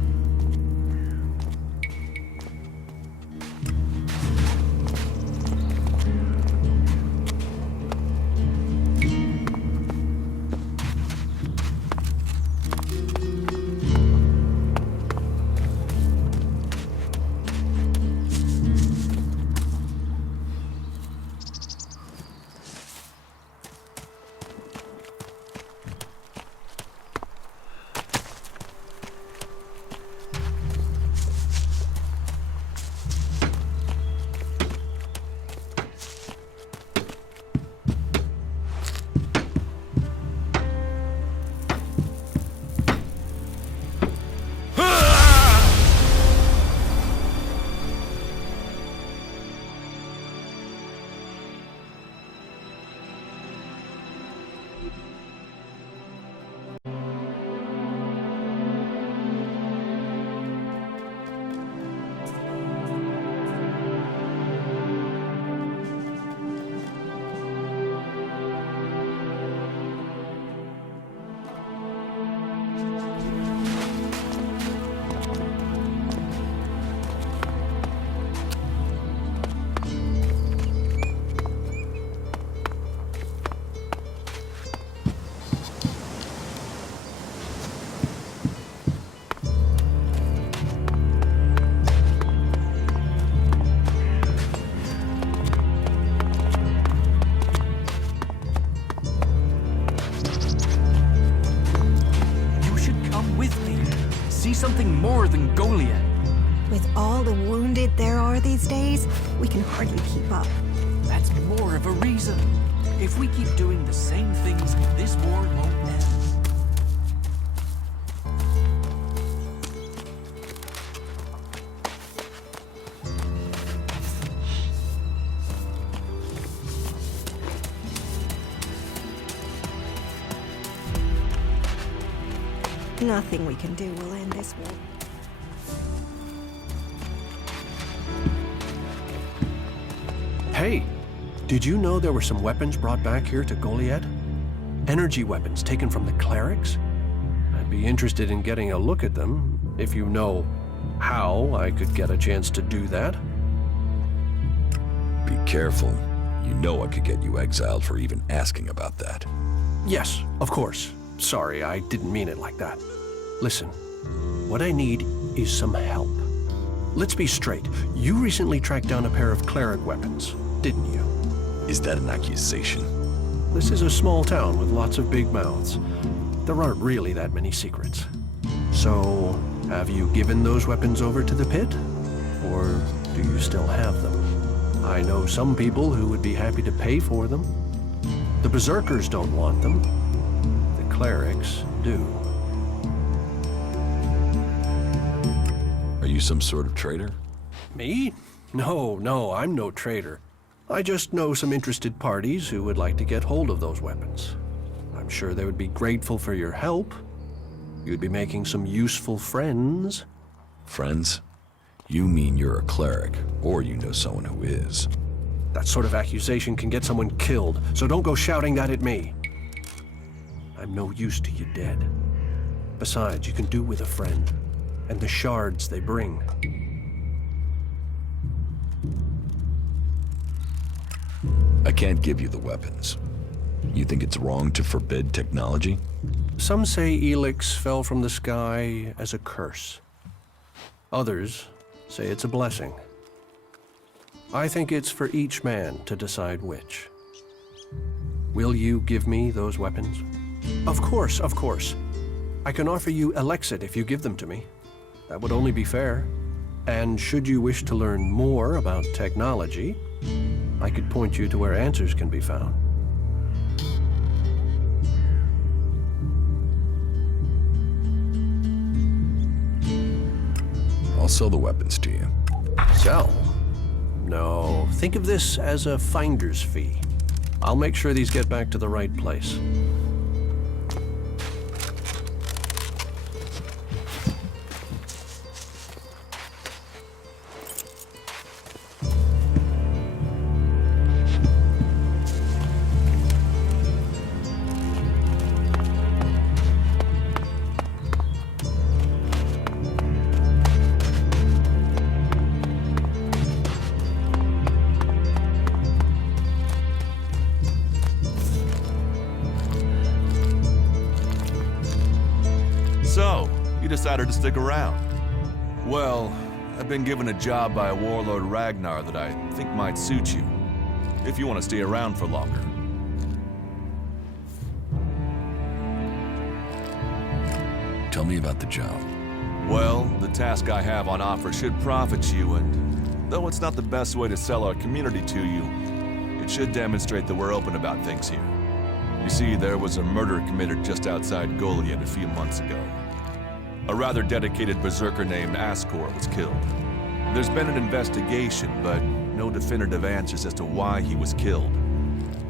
Something more than Goliath. With all the wounded there are these days, we can hardly keep up. That's more of a reason. If we keep doing the same things, this war won't end. Nothing we can do will end this war. Hey, did you know there were some weapons brought back here to Goliad? Energy weapons taken from the clerics? I'd be interested in getting a look at them, if you know how I could get a chance to do that. Be careful. You know I could get you exiled for even asking about that. Yes, of course. Sorry, I didn't mean it like that. Listen, what I need is some help. Let's be straight. You recently tracked down a pair of cleric weapons, didn't you? Is that an accusation? This is a small town with lots of big mouths. There aren't really that many secrets. So, have you given those weapons over to the pit? Or do you still have them? I know some people who would be happy to pay for them. The berserkers don't want them. The clerics do. Are you some sort of traitor? Me? No, I'm no traitor. I just know some interested parties who would like to get hold of those weapons. I'm sure they would be grateful for your help. You'd be making some useful friends. Friends? You mean you're a cleric, or you know someone who is. That sort of accusation can get someone killed, so don't go shouting that at me. I'm no use to you dead. Besides, you can do with a friend, and the shards they bring. I can't give you the weapons. You think it's wrong to forbid technology? Some say ELEX fell from the sky as a curse. Others say it's a blessing. I think it's for each man to decide which. Will you give me those weapons? Of course. I can offer you ELEXit if you give them to me. That would only be fair. And should you wish to learn more about technology, I could point you to where answers can be found. I'll sell the weapons to you. Sell? No, think of this as a finder's fee. I'll make sure these get back to the right place. So, you decided to stick around. Well, I've been given a job by Warlord Ragnar that I think might suit you, if you want to stay around for longer. Tell me about the job. Well, the task I have on offer should profit you, and though it's not the best way to sell our community to you, it should demonstrate that we're open about things here. You see, there was a murder committed just outside Goliad a few months ago. A rather dedicated berserker named Ascor was killed. There's been an investigation, but no definitive answers as to why he was killed.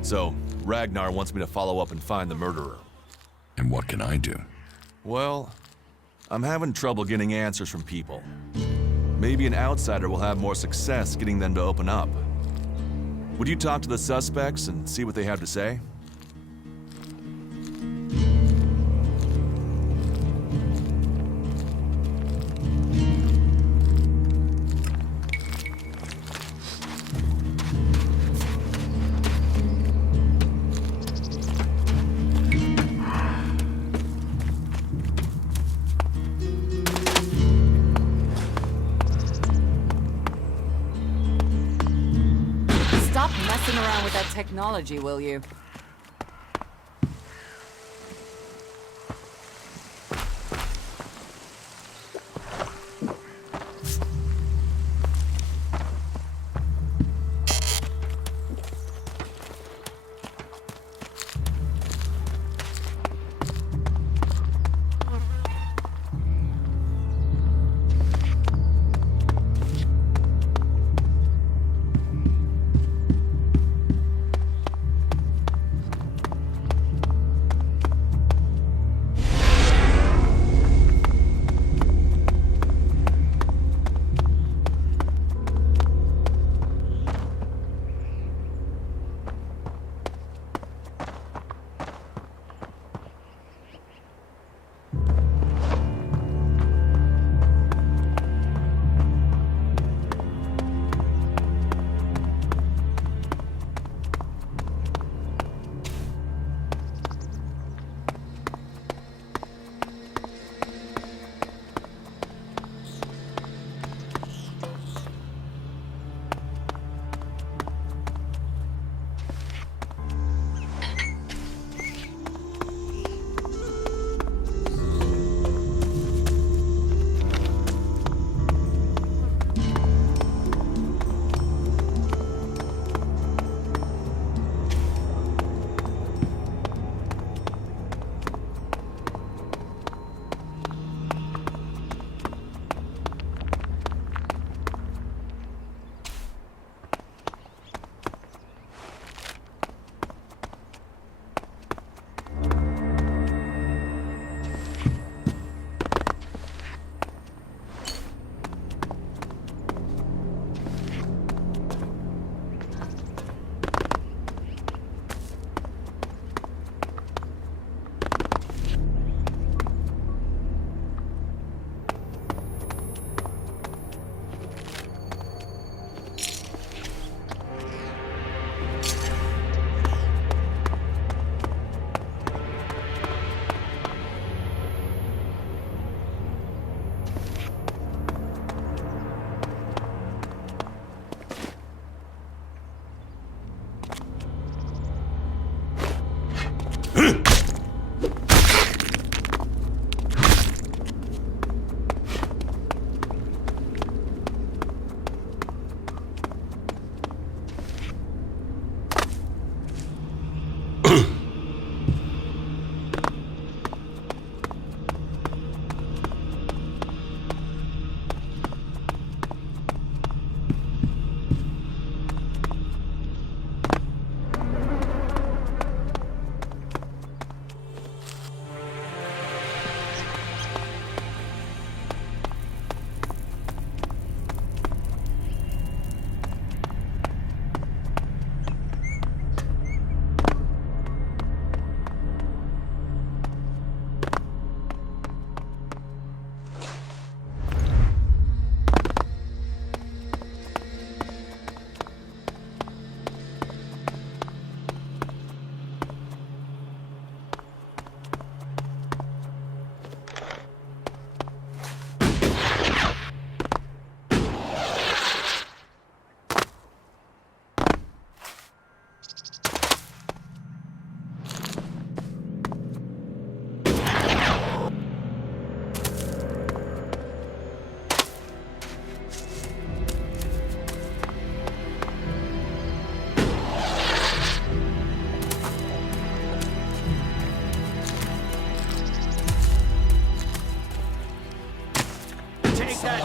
So, Ragnar wants me to follow up and find the murderer. And what can I do? Well, I'm having trouble getting answers from people. Maybe an outsider will have more success getting them to open up. Would you talk to the suspects and see what they have to say? Stop messing around with that technology, will you?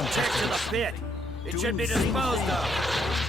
Check to the pit. It should be disposed of.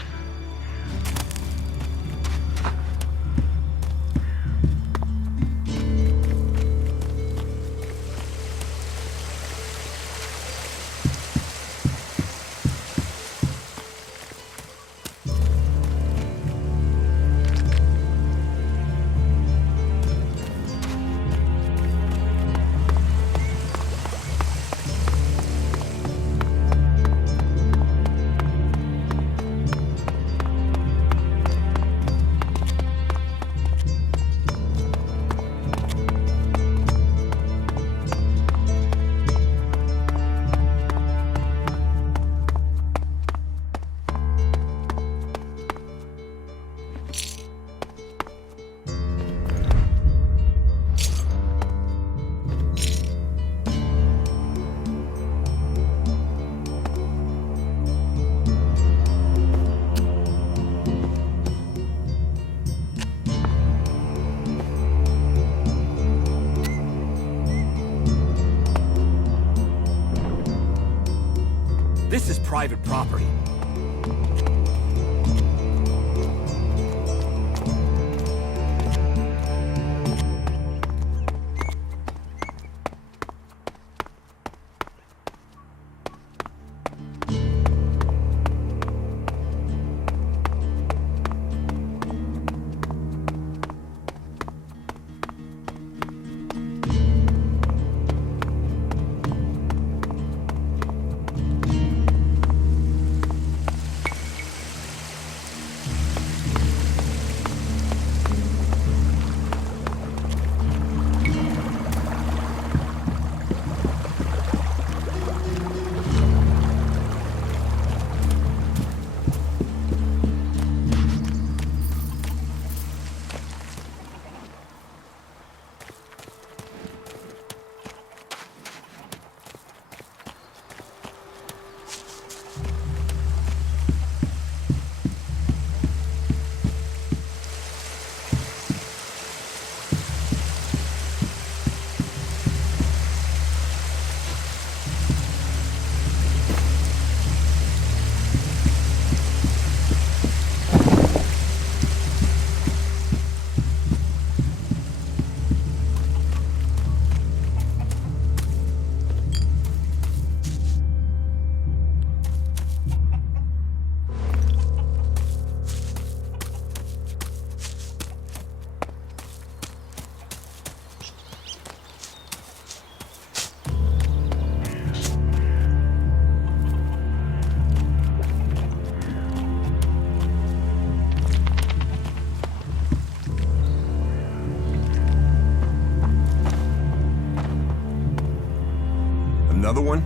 This is private property. Another one?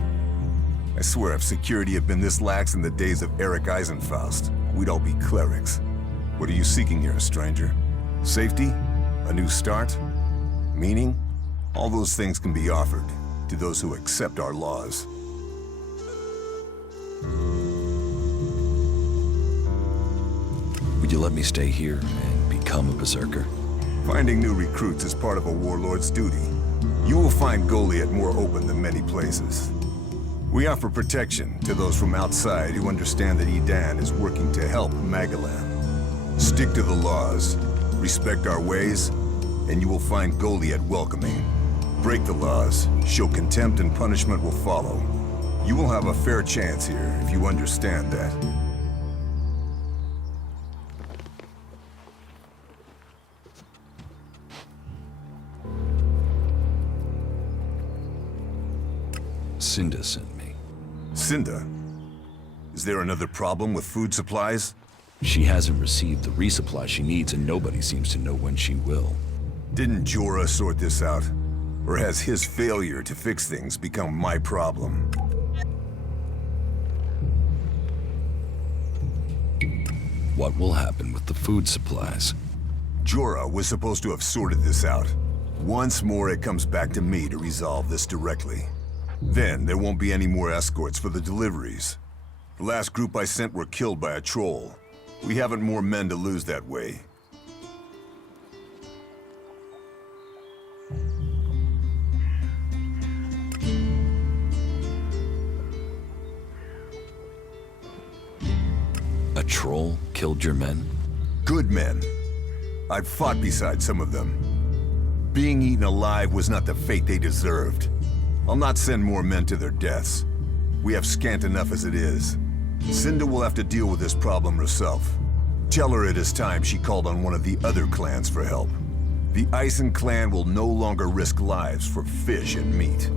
I swear if security had been this lax in the days of Eric Eisenfaust, we'd all be clerics. What are you seeking here, stranger? Safety? A new start? Meaning? All those things can be offered to those who accept our laws. Would you let me stay here and become a berserker? Finding new recruits is part of a warlord's duty. You will find Goliath more open than many places. We offer protection to those from outside who understand that Edan is working to help Magalan. Stick to the laws, respect our ways, and you will find Goliath welcoming. Break the laws, show contempt, and punishment will follow. You will have a fair chance here if you understand that. Cinda sent me. Cinda? Is there another problem with food supplies? She hasn't received the resupply she needs, and nobody seems to know when she will. Didn't Jorah sort this out? Or has his failure to fix things become my problem? What will happen with the food supplies? Jorah was supposed to have sorted this out. Once more, it comes back to me to resolve this directly. Then, there won't be any more escorts for the deliveries. The last group I sent were killed by a troll. We haven't more men to lose that way. patrol killed your men? Good men. I've fought beside some of them. Being eaten alive was not the fate they deserved. I'll not send more men to their deaths. We have scant enough as it is. Cinda will have to deal with this problem herself. Tell her it is time she called on one of the other clans for help. The Ison clan will no longer risk lives for fish and meat.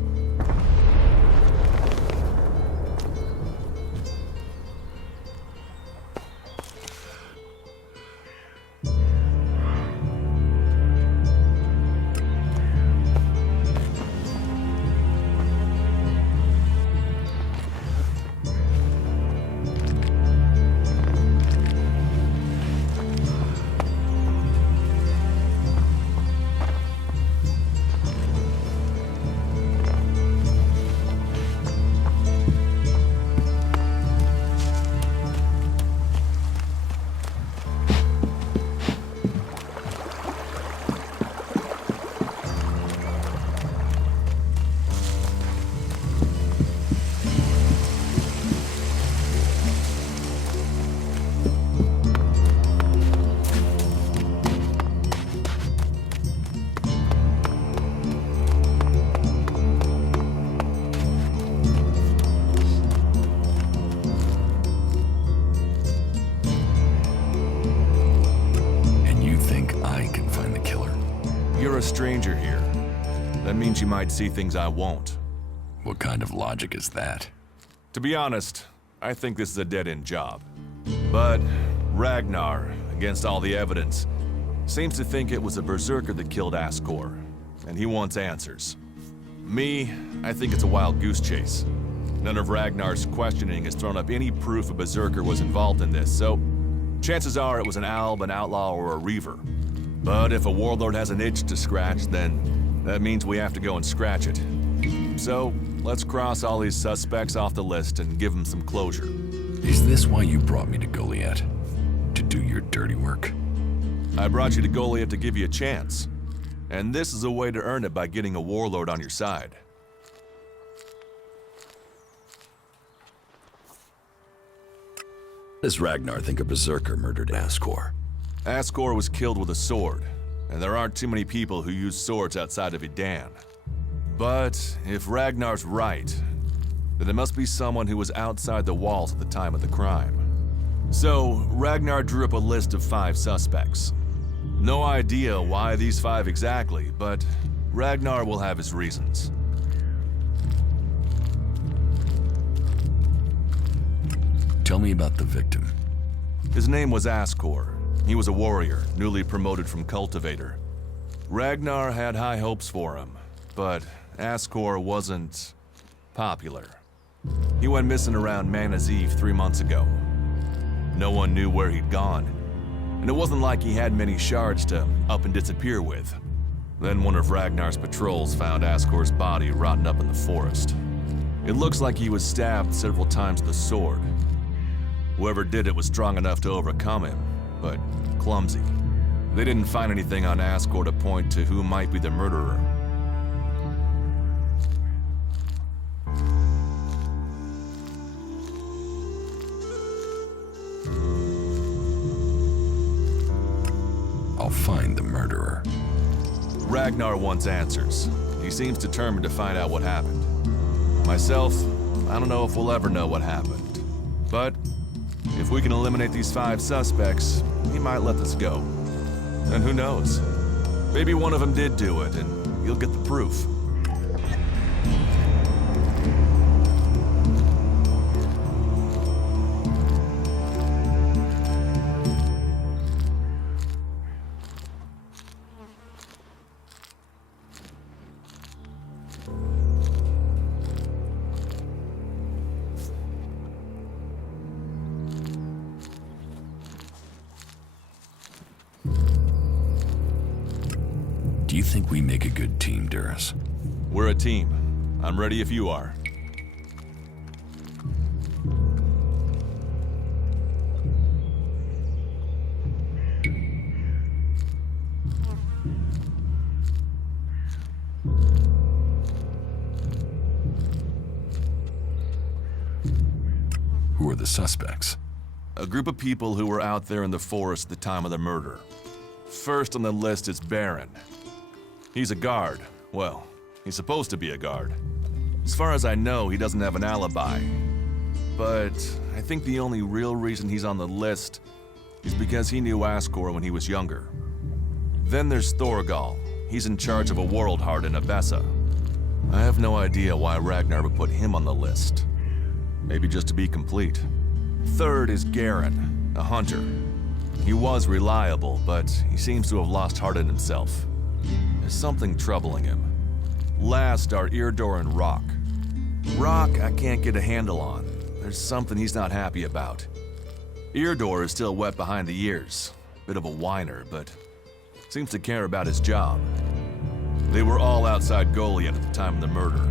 Stranger here. That means you might see things I won't. What kind of logic is that? To be honest, I think this is a dead-end job. But Ragnar, against all the evidence, seems to think it was a berserker that killed Ascor, and he wants answers. Me, I think it's a wild goose chase. None of Ragnar's questioning has thrown up any proof a berserker was involved in this, so chances are it was an alb, an outlaw, or a reaver. But if a warlord has an itch to scratch, then that means we have to go and scratch it. So, let's cross all these suspects off the list and give them some closure. Is this why you brought me to Goliath? To do your dirty work? I brought you to Goliath to give you a chance. And this is a way to earn it by getting a warlord on your side. Does Ragnar think a berserker murdered Ascor? Ascor was killed with a sword, and there aren't too many people who use swords outside of Idan. But if Ragnar's right, then it must be someone who was outside the walls at the time of the crime. So, Ragnar drew up a list of 5 suspects. No idea why these 5 exactly, but Ragnar will have his reasons. Tell me about the victim. His name was Ascor. He was a warrior, newly promoted from cultivator. Ragnar had high hopes for him, but Ascor wasn't popular. He went missing around Mana's Eve 3 months ago. No one knew where he'd gone, and it wasn't like he had many shards to up and disappear with. Then one of Ragnar's patrols found Ascor's body rotting up in the forest. It looks like he was stabbed several times with a sword. Whoever did it was strong enough to overcome him, but clumsy. They didn't find anything on Ascor to point to who might be the murderer. I'll find the murderer. Ragnar wants answers. He seems determined to find out what happened. Myself, I don't know if we'll ever know what happened. But if we can eliminate these 5 suspects, he might let us go. And who knows? Maybe one of them did do it, and you'll get the proof. Do you think we make a good team, Duras? We're a team. I'm ready if you are. Who are the suspects? A group of people who were out there in the forest at the time of the murder. First on the list is Baron. He's a guard. Well, he's supposed to be a guard. As far as I know, he doesn't have an alibi. But I think the only real reason he's on the list is because he knew Ascor when he was younger. Then there's Thorgal. He's in charge of a world heart in Abessa. I have no idea why Ragnar would put him on the list. Maybe just to be complete. Third is Garen, a hunter. He was reliable, but he seems to have lost heart in himself. There's something troubling him. Last are Eardor and Rock. Rock I can't get a handle on. There's something he's not happy about. Eardor is still wet behind the ears. Bit of a whiner, but seems to care about his job. They were all outside Goliath at the time of the murder.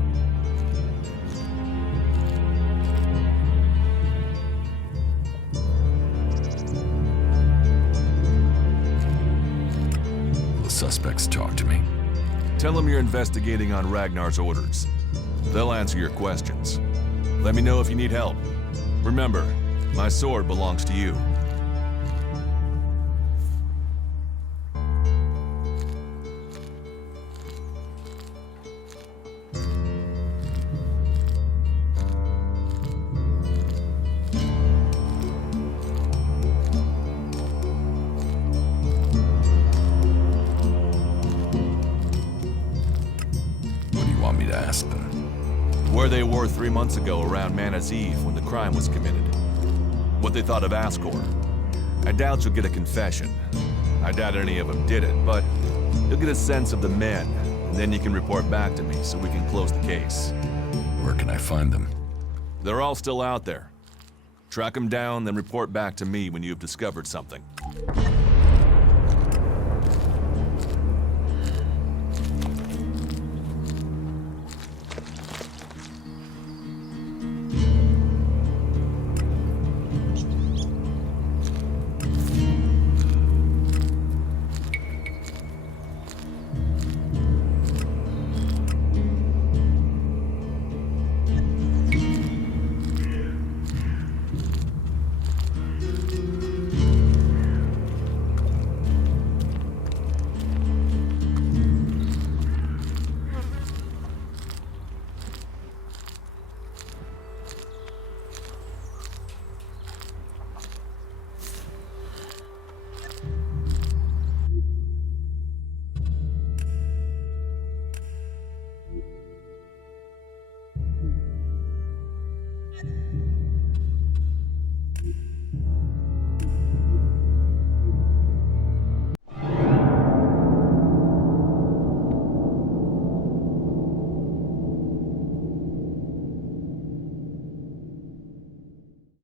The suspects talk to me. Tell them you're investigating on Ragnar's orders. They'll answer your questions. Let me know if you need help. Remember, my sword belongs to you. Where they were 3 months ago around Mana's Eve when the crime was committed. What they thought of Ascor. I doubt you'll get a confession. I doubt any of them did it, but you'll get a sense of the men, and then you can report back to me so we can close the case. Where can I find them? They're all still out there. Track them down, then report back to me when you've discovered something.